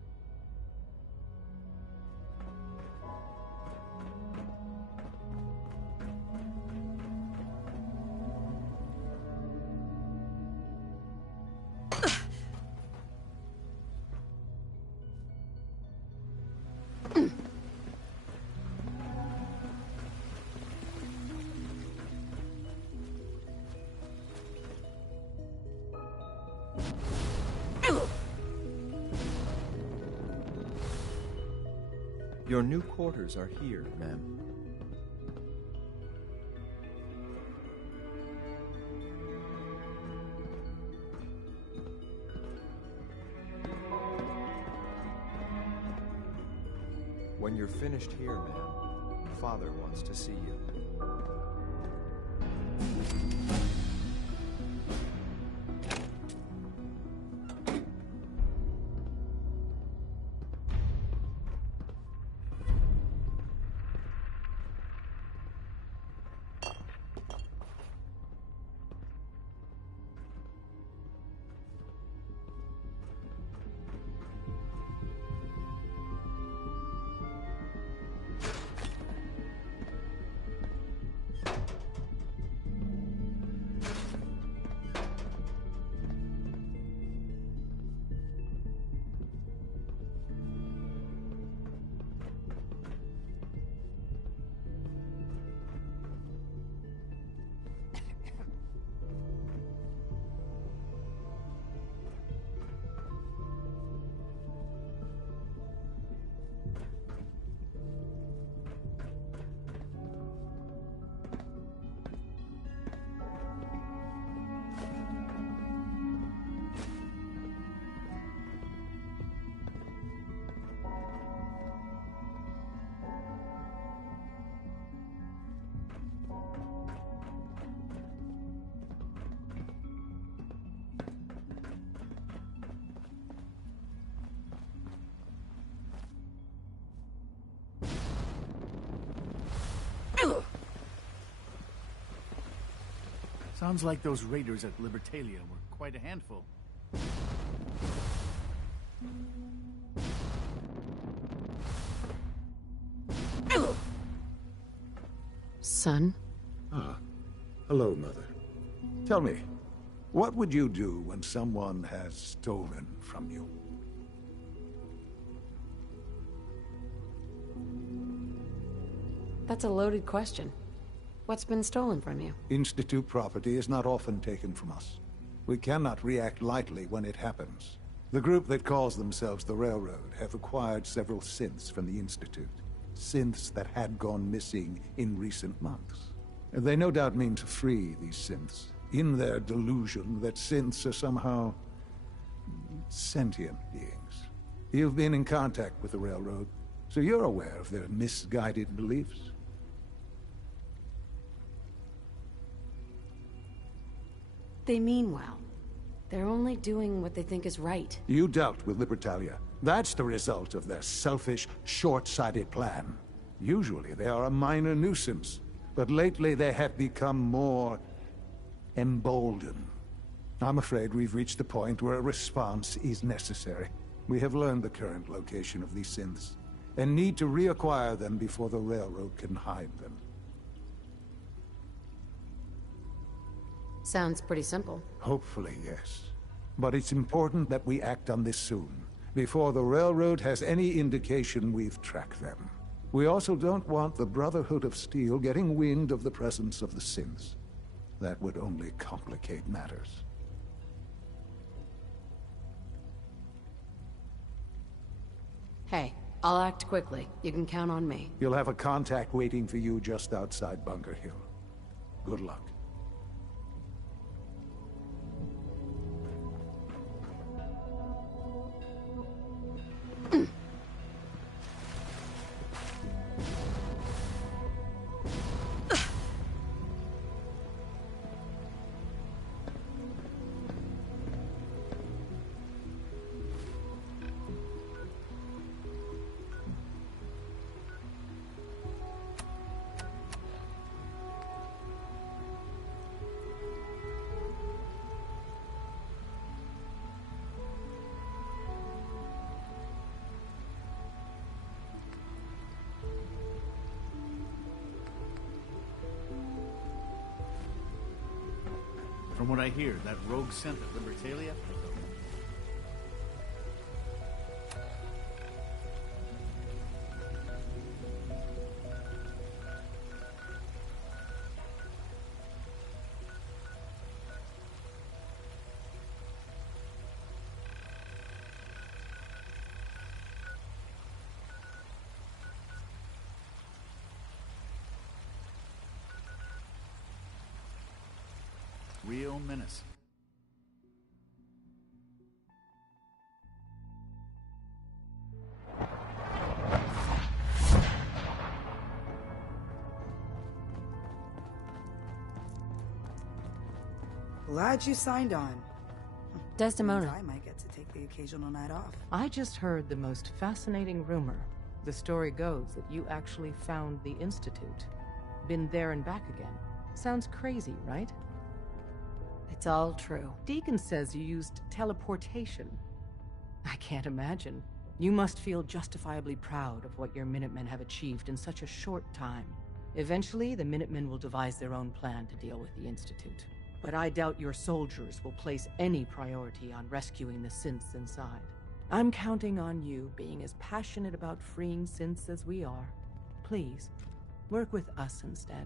Your new quarters are here, ma'am. When you're finished here, ma'am, Father wants to see you. Sounds like those raiders at Libertalia were quite a handful. Son? Ah. Hello, Mother. Tell me, what would you do when someone has stolen from you? That's a loaded question. What's been stolen from you? Institute property is not often taken from us. We cannot react lightly when it happens. The group that calls themselves the Railroad have acquired several synths from the Institute. Synths that had gone missing in recent months. They no doubt mean to free these synths, in their delusion that synths are somehow sentient beings. You've been in contact with the Railroad, so you're aware of their misguided beliefs. They mean well. They're only doing what they think is right. You dealt with Libertalia. That's the result of their selfish, short-sighted plan. Usually they are a minor nuisance, but lately they have become more emboldened. I'm afraid we've reached the point where a response is necessary. We have learned the current location of these synths, and need to reacquire them before the Railroad can hide them. Sounds pretty simple. Hopefully, yes. But it's important that we act on this soon, before the Railroad has any indication we've tracked them. We also don't want the Brotherhood of Steel getting wind of the presence of the synths. That would only complicate matters. Hey, I'll act quickly. You can count on me. You'll have a contact waiting for you just outside Bunker Hill. Good luck. From what I hear, that rogue synth at Libertalia. Real menace. Glad you signed on. Desdemona. I might get to take the occasional night off. I just heard the most fascinating rumor. The story goes that you actually found the Institute. Been there and back again. Sounds crazy, right? It's all true. Deacon says you used teleportation. I can't imagine. You must feel justifiably proud of what your Minutemen have achieved in such a short time. Eventually, the Minutemen will devise their own plan to deal with the Institute. But I doubt your soldiers will place any priority on rescuing the synths inside. I'm counting on you being as passionate about freeing synths as we are. Please, work with us instead.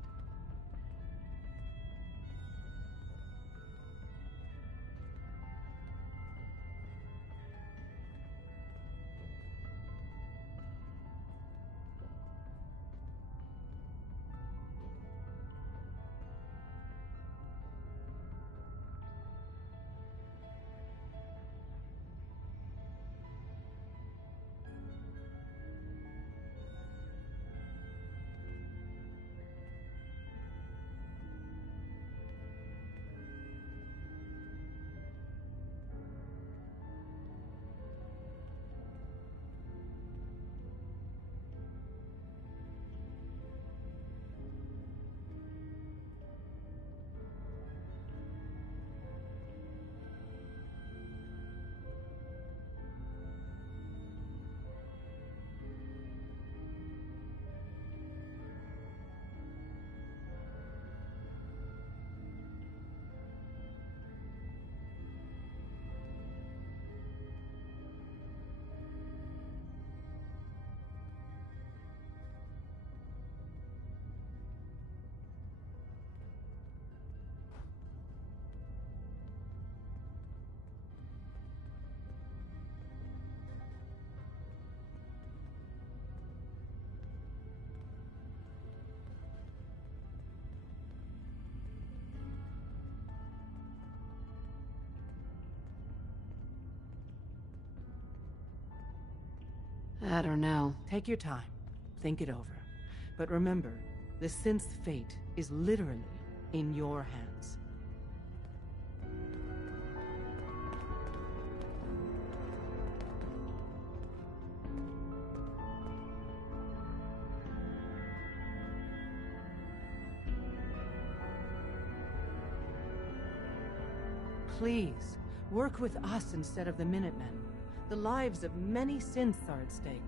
I don't know. Take your time. Think it over. But remember, the synth's fate is literally in your hands. Please, work with us instead of the Minutemen. The lives of many synths are at stake.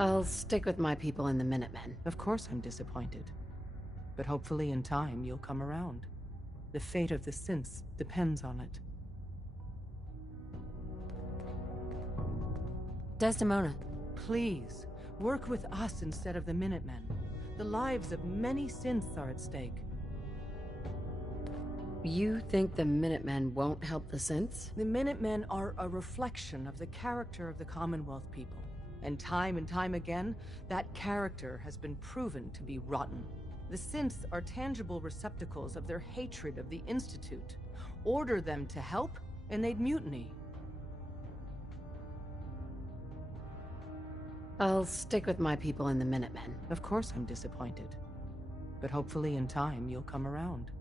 I'll stick with my people in the Minutemen. Of course I'm disappointed. But hopefully in time you'll come around. The fate of the synths depends on it. Desdemona. Please, work with us instead of the Minutemen. The lives of many synths are at stake. You think the Minutemen won't help the synths? The Minutemen are a reflection of the character of the Commonwealth people. And time again, that character has been proven to be rotten. The synths are tangible receptacles of their hatred of the Institute. Order them to help, and they'd mutiny. I'll stick with my people in the Minutemen. Of course I'm disappointed. But hopefully in time you'll come around.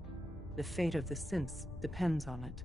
The fate of the synths depends on it.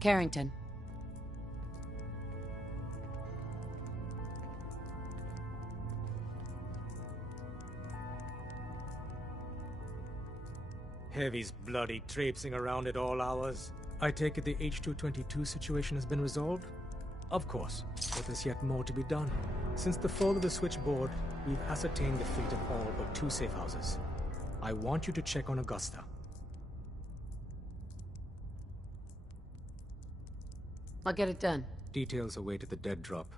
Carrington. Heavy's bloody traipsing around at all hours. I take it the H-222 situation has been resolved? Of course, but there's yet more to be done. Since the fall of the switchboard, we've ascertained the fate of all but 2 safe houses. I want you to check on Augusta. I'll get it done. Details await at the dead drop.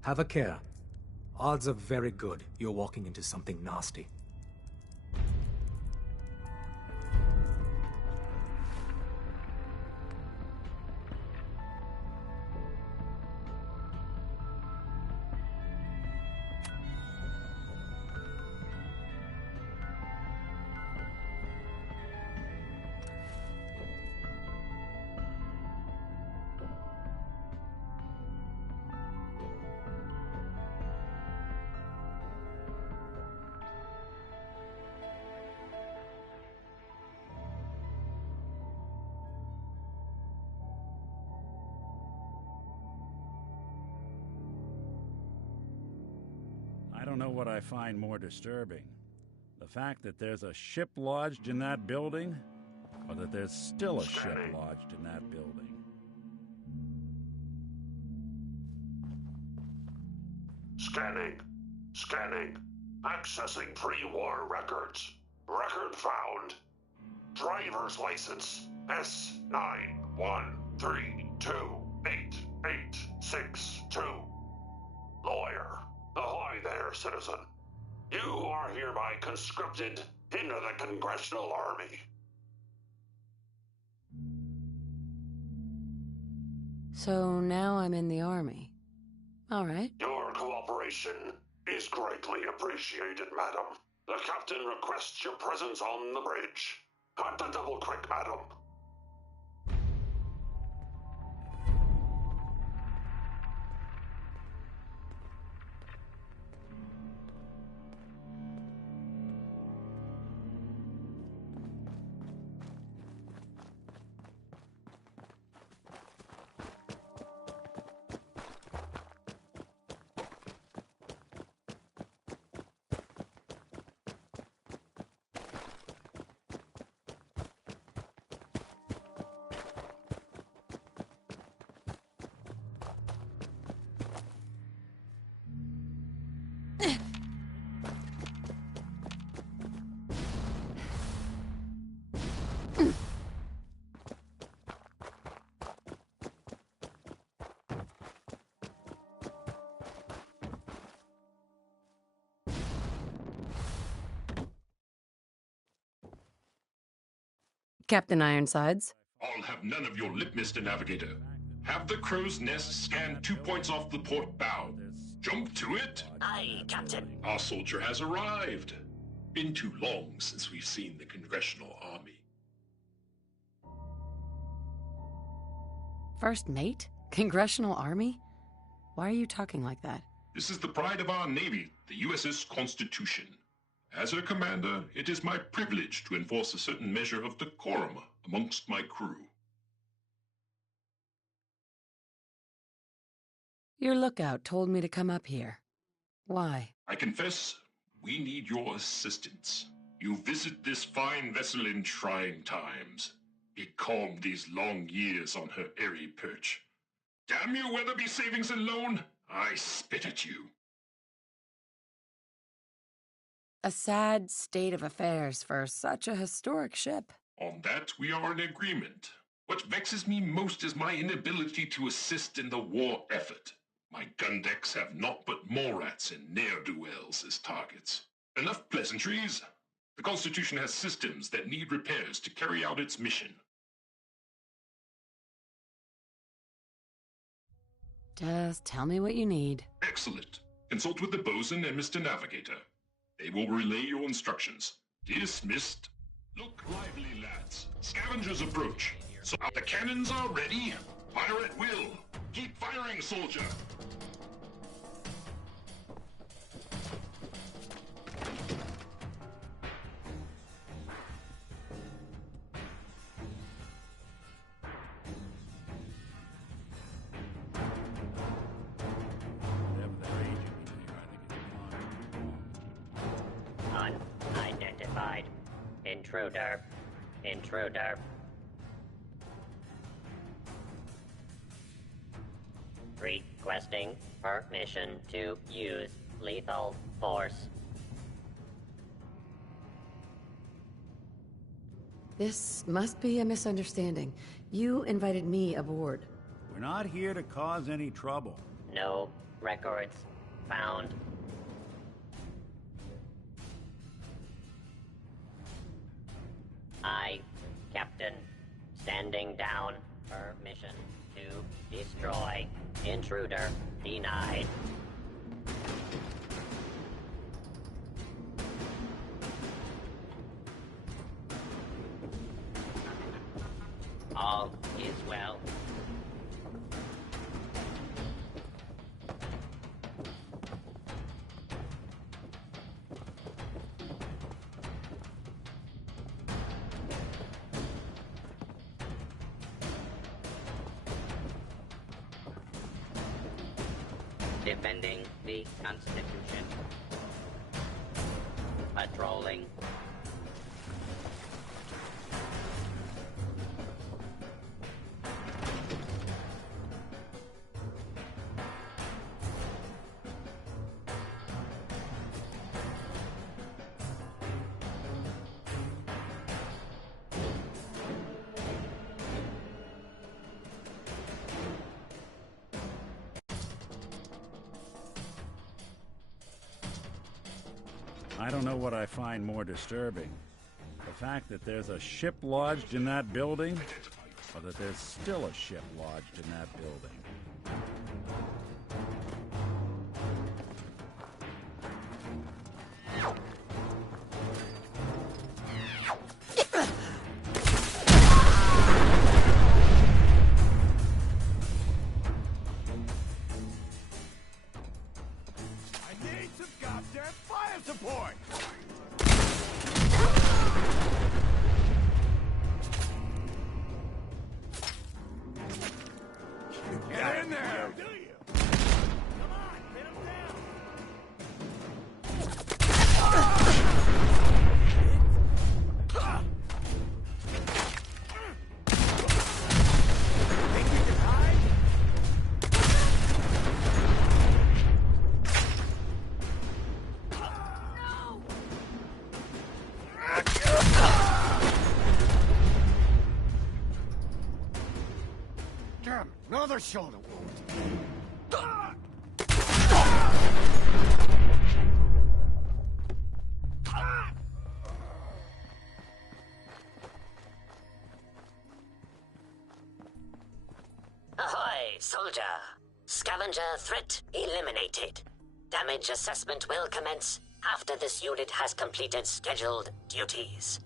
Have a care. Odds are very good you're walking into something nasty. I don't know what I find more disturbing. The fact that there's a ship lodged in that building, or that there's still a ship lodged in that building. Scanning. Scanning. Accessing pre-war records. Record found. Driver's license S91328862. Lawyer. Ahoy there, citizen. You are hereby conscripted into the Congressional Army. So now I'm in the army. All right. Your cooperation is greatly appreciated, madam. The captain requests your presence on the bridge. At the double quick, madam. Captain Ironsides. I'll have none of your lip, Mr. Navigator. Have the crow's nest scan 2 points off the port bow. Jump to it. Aye, Captain. Our soldier has arrived. Been too long since we've seen the Congressional Army. First mate? Congressional Army? Why are you talking like that? This is the pride of our Navy, the USS Constitution. As her commander, it is my privilege to enforce a certain measure of decorum amongst my crew. Your lookout told me to come up here. Why? I confess, we need your assistance. You visit this fine vessel in trying times. Be calm these long years on her airy perch. Damn you, Weatherby Savings and Loan! I spit at you. A sad state of affairs for such a historic ship. On that, we are in agreement. What vexes me most is my inability to assist in the war effort. My gun decks have naught but Morats and ne'er-do-wells as targets. Enough pleasantries. The Constitution has systems that need repairs to carry out its mission. Just tell me what you need. Excellent. Consult with the bosun and Mr. Navigator. They will relay your instructions. Dismissed. Look lively, lads. Scavengers approach. So the cannons are ready. Fire at will. Keep firing, soldier. Unidentified. Intruder. Intruder. Requesting permission to use lethal force. This must be a misunderstanding. You invited me aboard. We're not here to cause any trouble. No records found. I, Captain, standing down. Permission to destroy. Intruder denied. All is well. Defending the Constitution. Patrolling. I don't know what I find more disturbing. The fact that there's a ship lodged in that building, or that there's still a ship lodged in that building. I need some goddamn fire support! Get in there! Do you? Come on, hit him down! Think we can hide? Damn, another shoulder wound. Ahoy, soldier! Scavenger threat eliminated. Damage assessment will commence after this unit has completed scheduled duties.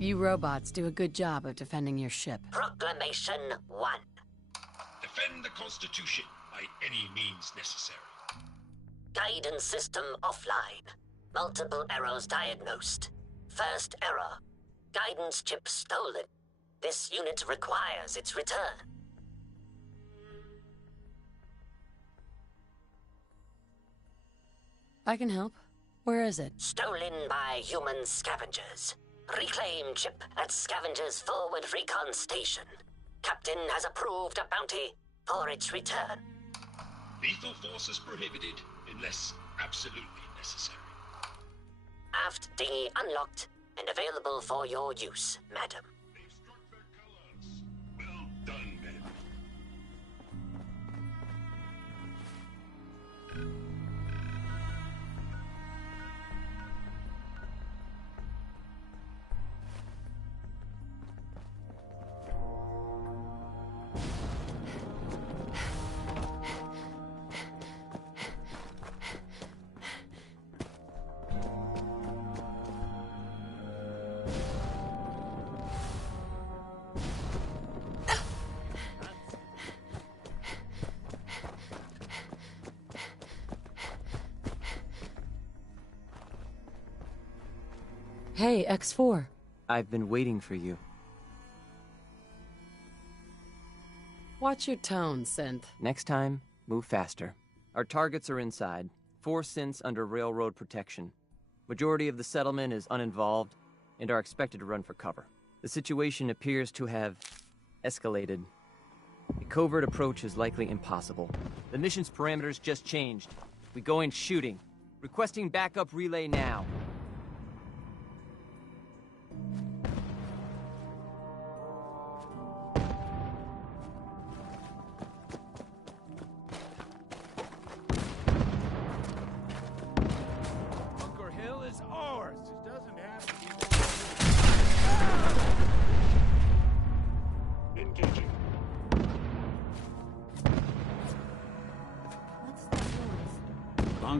You robots do a good job of defending your ship. Proclamation 1. Defend the Constitution by any means necessary. Guidance system offline. Multiple errors diagnosed. First error. Guidance chip stolen. This unit requires its return. I can help. Where is it? Stolen by human scavengers. Reclaim chip at Scavengers Forward Recon Station. Captain has approved a bounty for its return. Lethal force is prohibited unless absolutely necessary. Aft dinghy unlocked and available for your use, madam. They've struck their colors. Well done, men. Hey, X4. I've been waiting for you. Watch your tone, Synth. Next time, move faster. Our targets are inside. 4 synths under railroad protection. Majority of the settlement is uninvolved and are expected to run for cover. The situation appears to have escalated. A covert approach is likely impossible. The mission's parameters just changed. We go in shooting. Requesting backup relay now.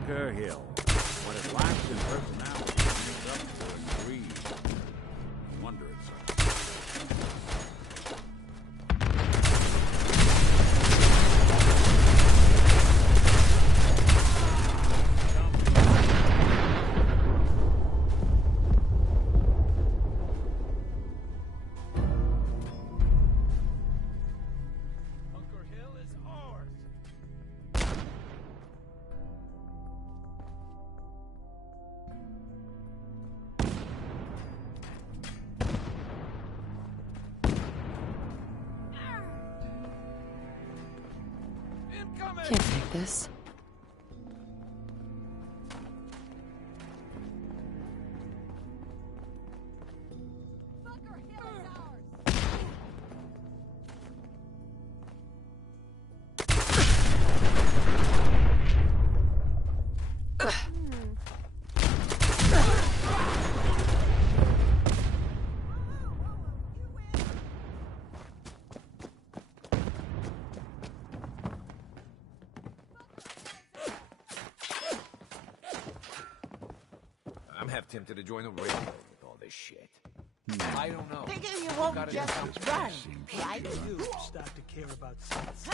Bunker Hill. What it lacks in personality makes up for in greed. No wonder it's so. Can't take this. I'm half tempted to join the railroad with all this shit. I don't know. Figure you won't Gotta just do run, something. right? You start to care about sense.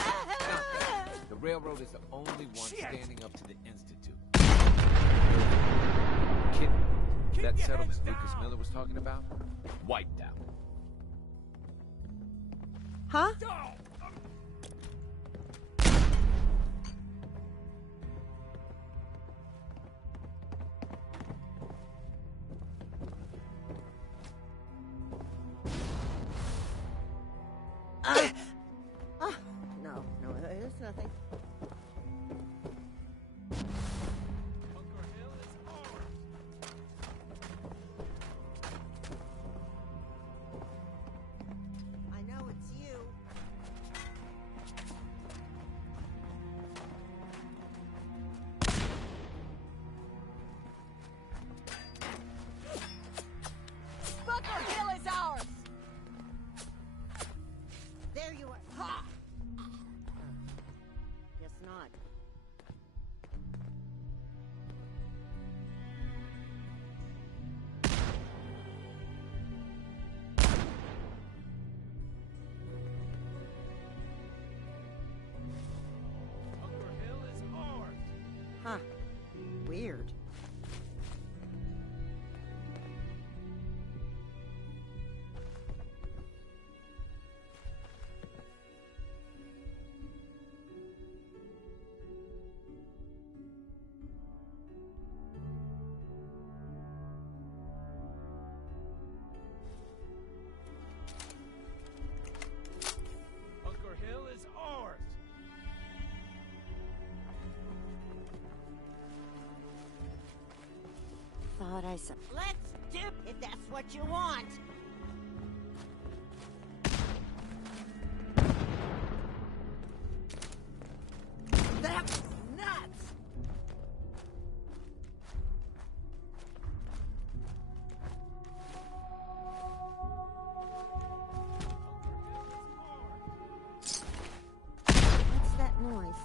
The railroad is the only one standing up to the Institute. Kid, that settlement Lucas Miller was talking about, wiped out. Huh? No, it's nothing. I know it's you. Bunker Hill is ours! There you are. Ha! Guess not. Huh. Weird. Bunker Hill is ours. Thought I said. Let's dip if that's what you want. That was nuts. What's that noise?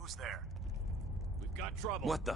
Who's there? We've got trouble. What the?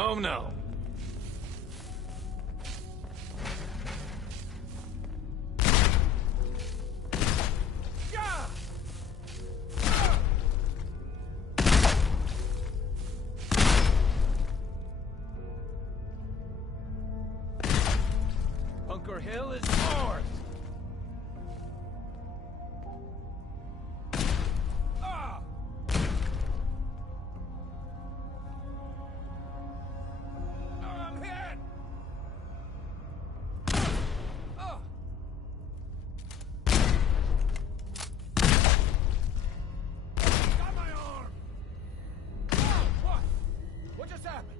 Oh no. Bunker Hill is ours! I'm hit! Got my arm! What? What just happened?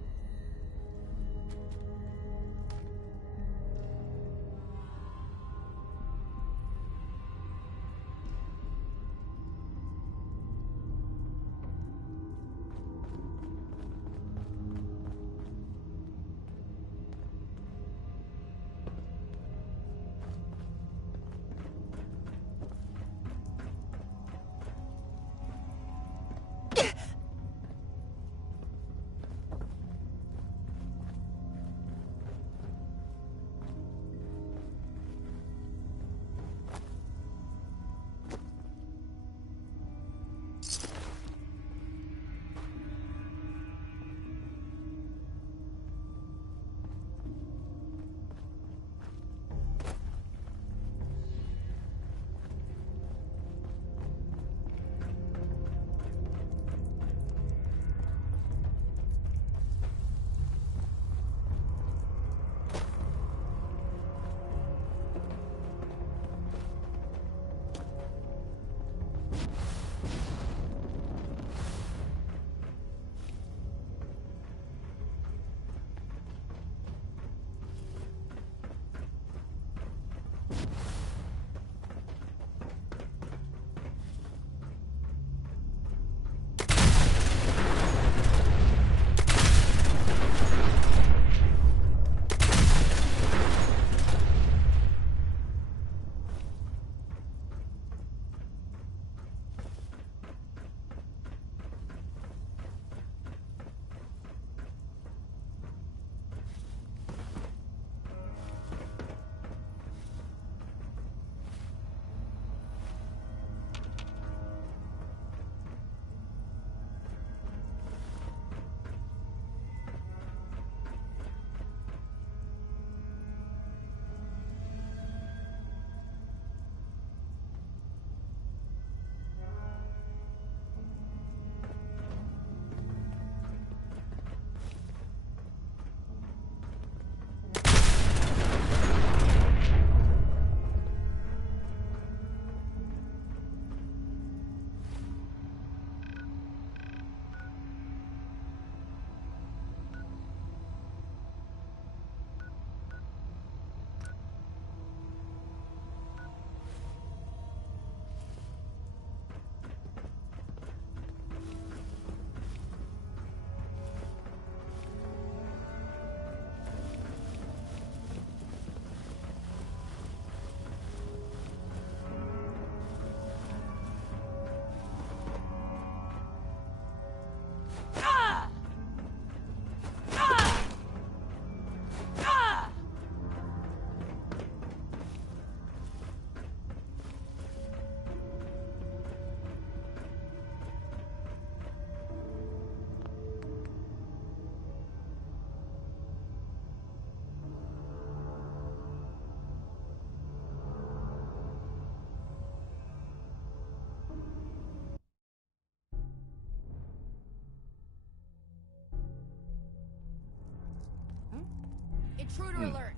Intruder alert!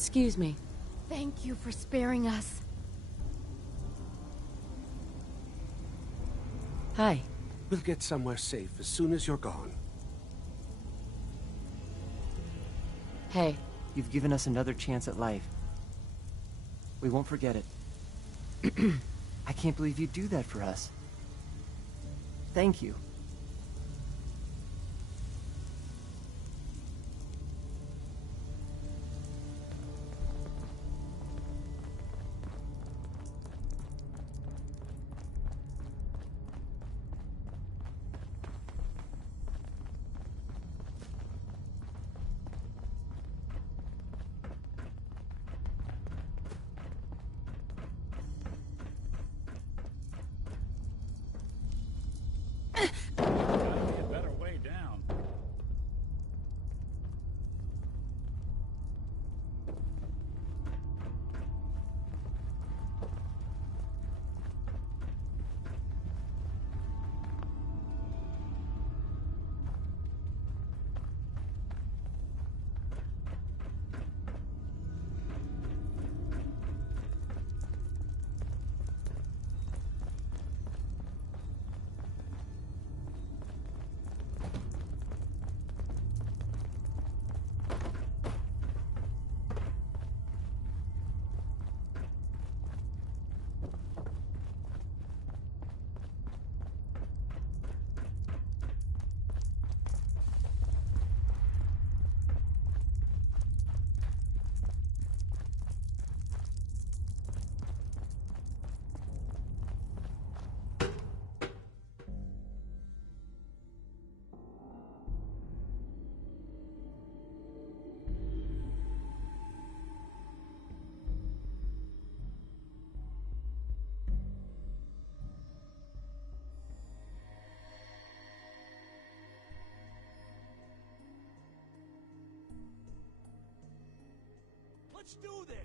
Excuse me. Thank you for sparing us. Hi. We'll get somewhere safe as soon as you're gone. Hey. You've given us another chance at life. We won't forget it. I can't believe you'd do that for us. Thank you. A better way down. Let's do this!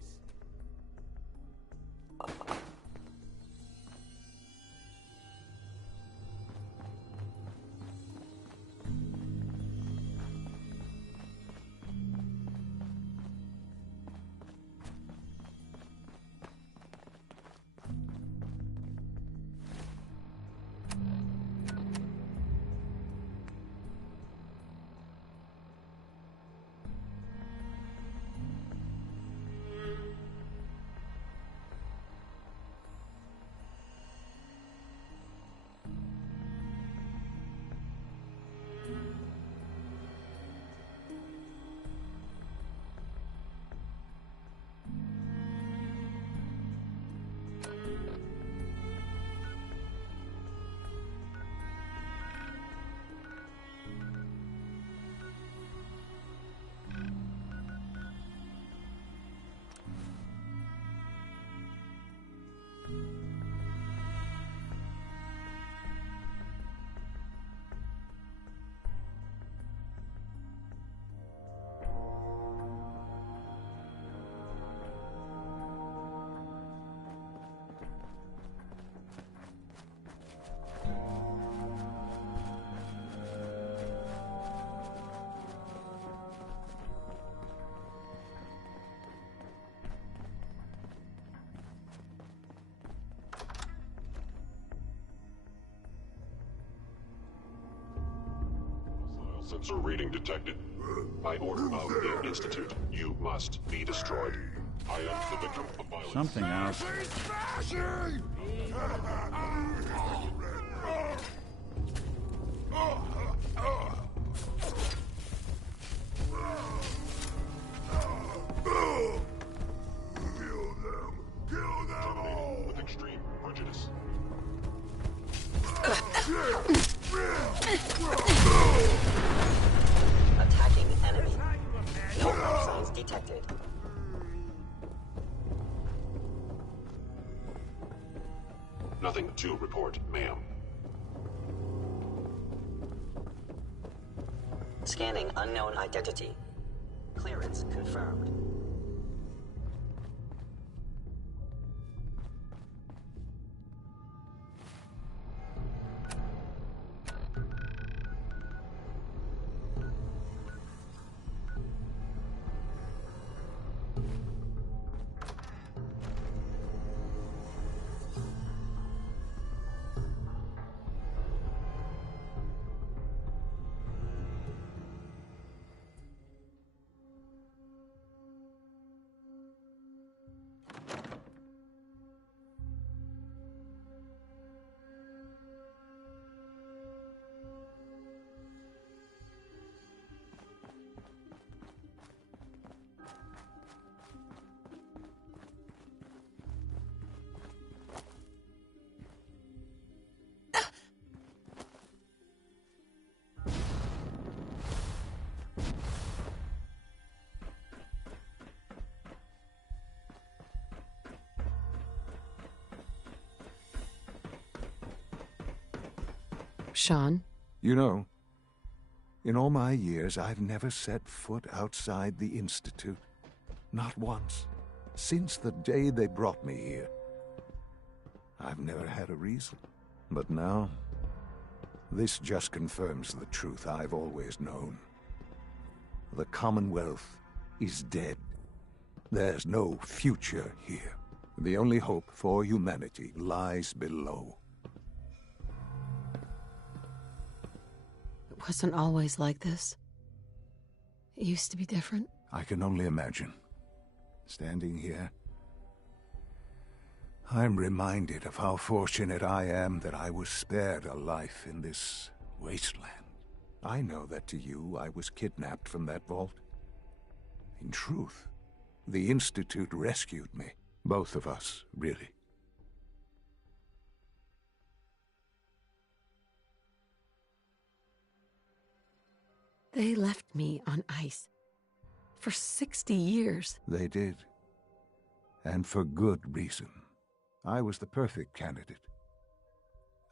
Sensor reading detected. By order of the Institute, you must be destroyed. I am the victim of violence. Something else. Terminated with extreme prejudice. Attacking enemy. No life signs detected. Nothing to report, ma'am. Scanning unknown identity. Clearance confirmed. Sean? You know, in all my years, I've never set foot outside the Institute. Not once. Since the day they brought me here. I've never had a reason. But now, this just confirms the truth I've always known. The Commonwealth is dead. There's no future here. The only hope for humanity lies below. It wasn't always like this. It used to be different. I can only imagine. Standing here, I'm reminded of how fortunate I am that I was spared a life in this wasteland. I know that to you, I was kidnapped from that vault. In truth, the Institute rescued me. Both of us, really. They left me on ice. For 60 years. They did. And for good reason. I was the perfect candidate.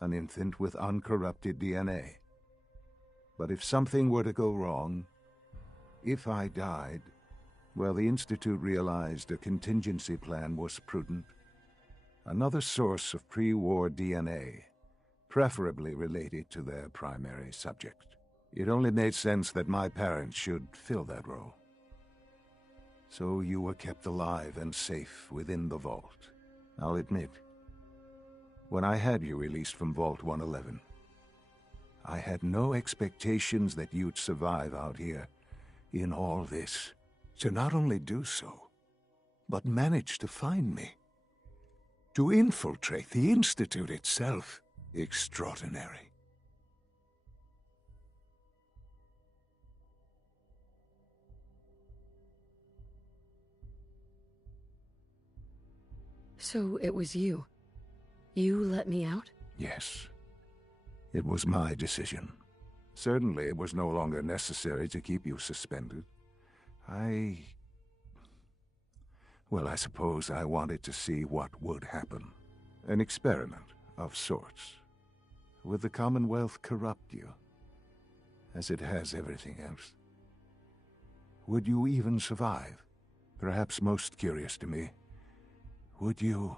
An infant with uncorrupted DNA. But if something were to go wrong, if I died, well, the Institute realized a contingency plan was prudent. Another source of pre-war DNA, preferably related to their primary subject. It only made sense that my parents should fill that role. So you were kept alive and safe within the vault. I'll admit, when I had you released from Vault 111, I had no expectations that you'd survive out here in all this. To not only do so, but manage to find me. To infiltrate the Institute itself. Extraordinary. So it was you. You let me out? Yes. It was my decision. Certainly it was no longer necessary to keep you suspended. Well, I suppose I wanted to see what would happen. An experiment of sorts. Would the Commonwealth corrupt you, as it has everything else? Would you even survive? Perhaps most curious to me, would you,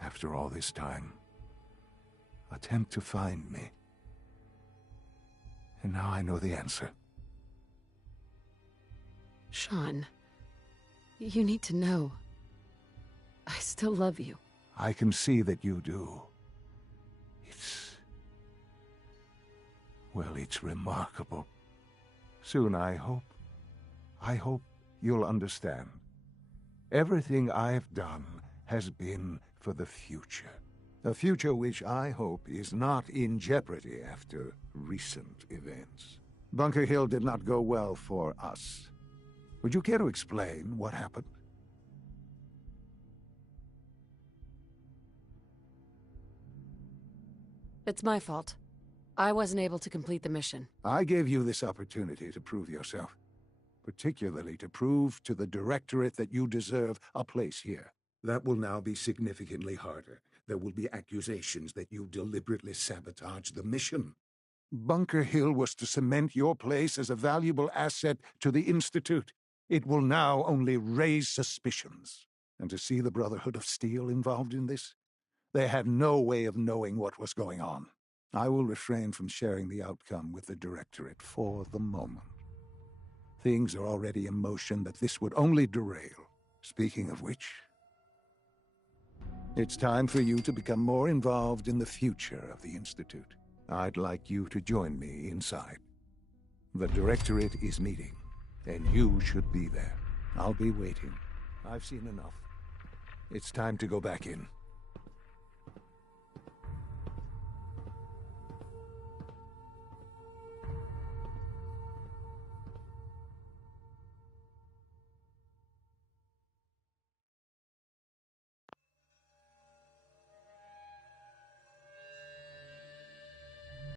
after all this time, attempt to find me? And now I know the answer. Sean, you need to know. I still love you. I can see that you do. It's remarkable. Soon, I hope you'll understand. Everything I've done has been for the future. A future which I hope is not in jeopardy after recent events. Bunker Hill did not go well for us. Would you care to explain what happened? It's my fault. I wasn't able to complete the mission. I gave you this opportunity to prove yourself. Particularly to prove to the Directorate that you deserve a place here. That will now be significantly harder. There will be accusations that you deliberately sabotaged the mission. Bunker Hill was to cement your place as a valuable asset to the Institute. It will now only raise suspicions. And to see the Brotherhood of Steel involved in this? They had no way of knowing what was going on. I will refrain from sharing the outcome with the Directorate for the moment. Things are already in motion that this would only derail. Speaking of which, it's time for you to become more involved in the future of the Institute. I'd like you to join me inside. The Directorate is meeting, and you should be there. I'll be waiting. I've seen enough. It's time to go back in.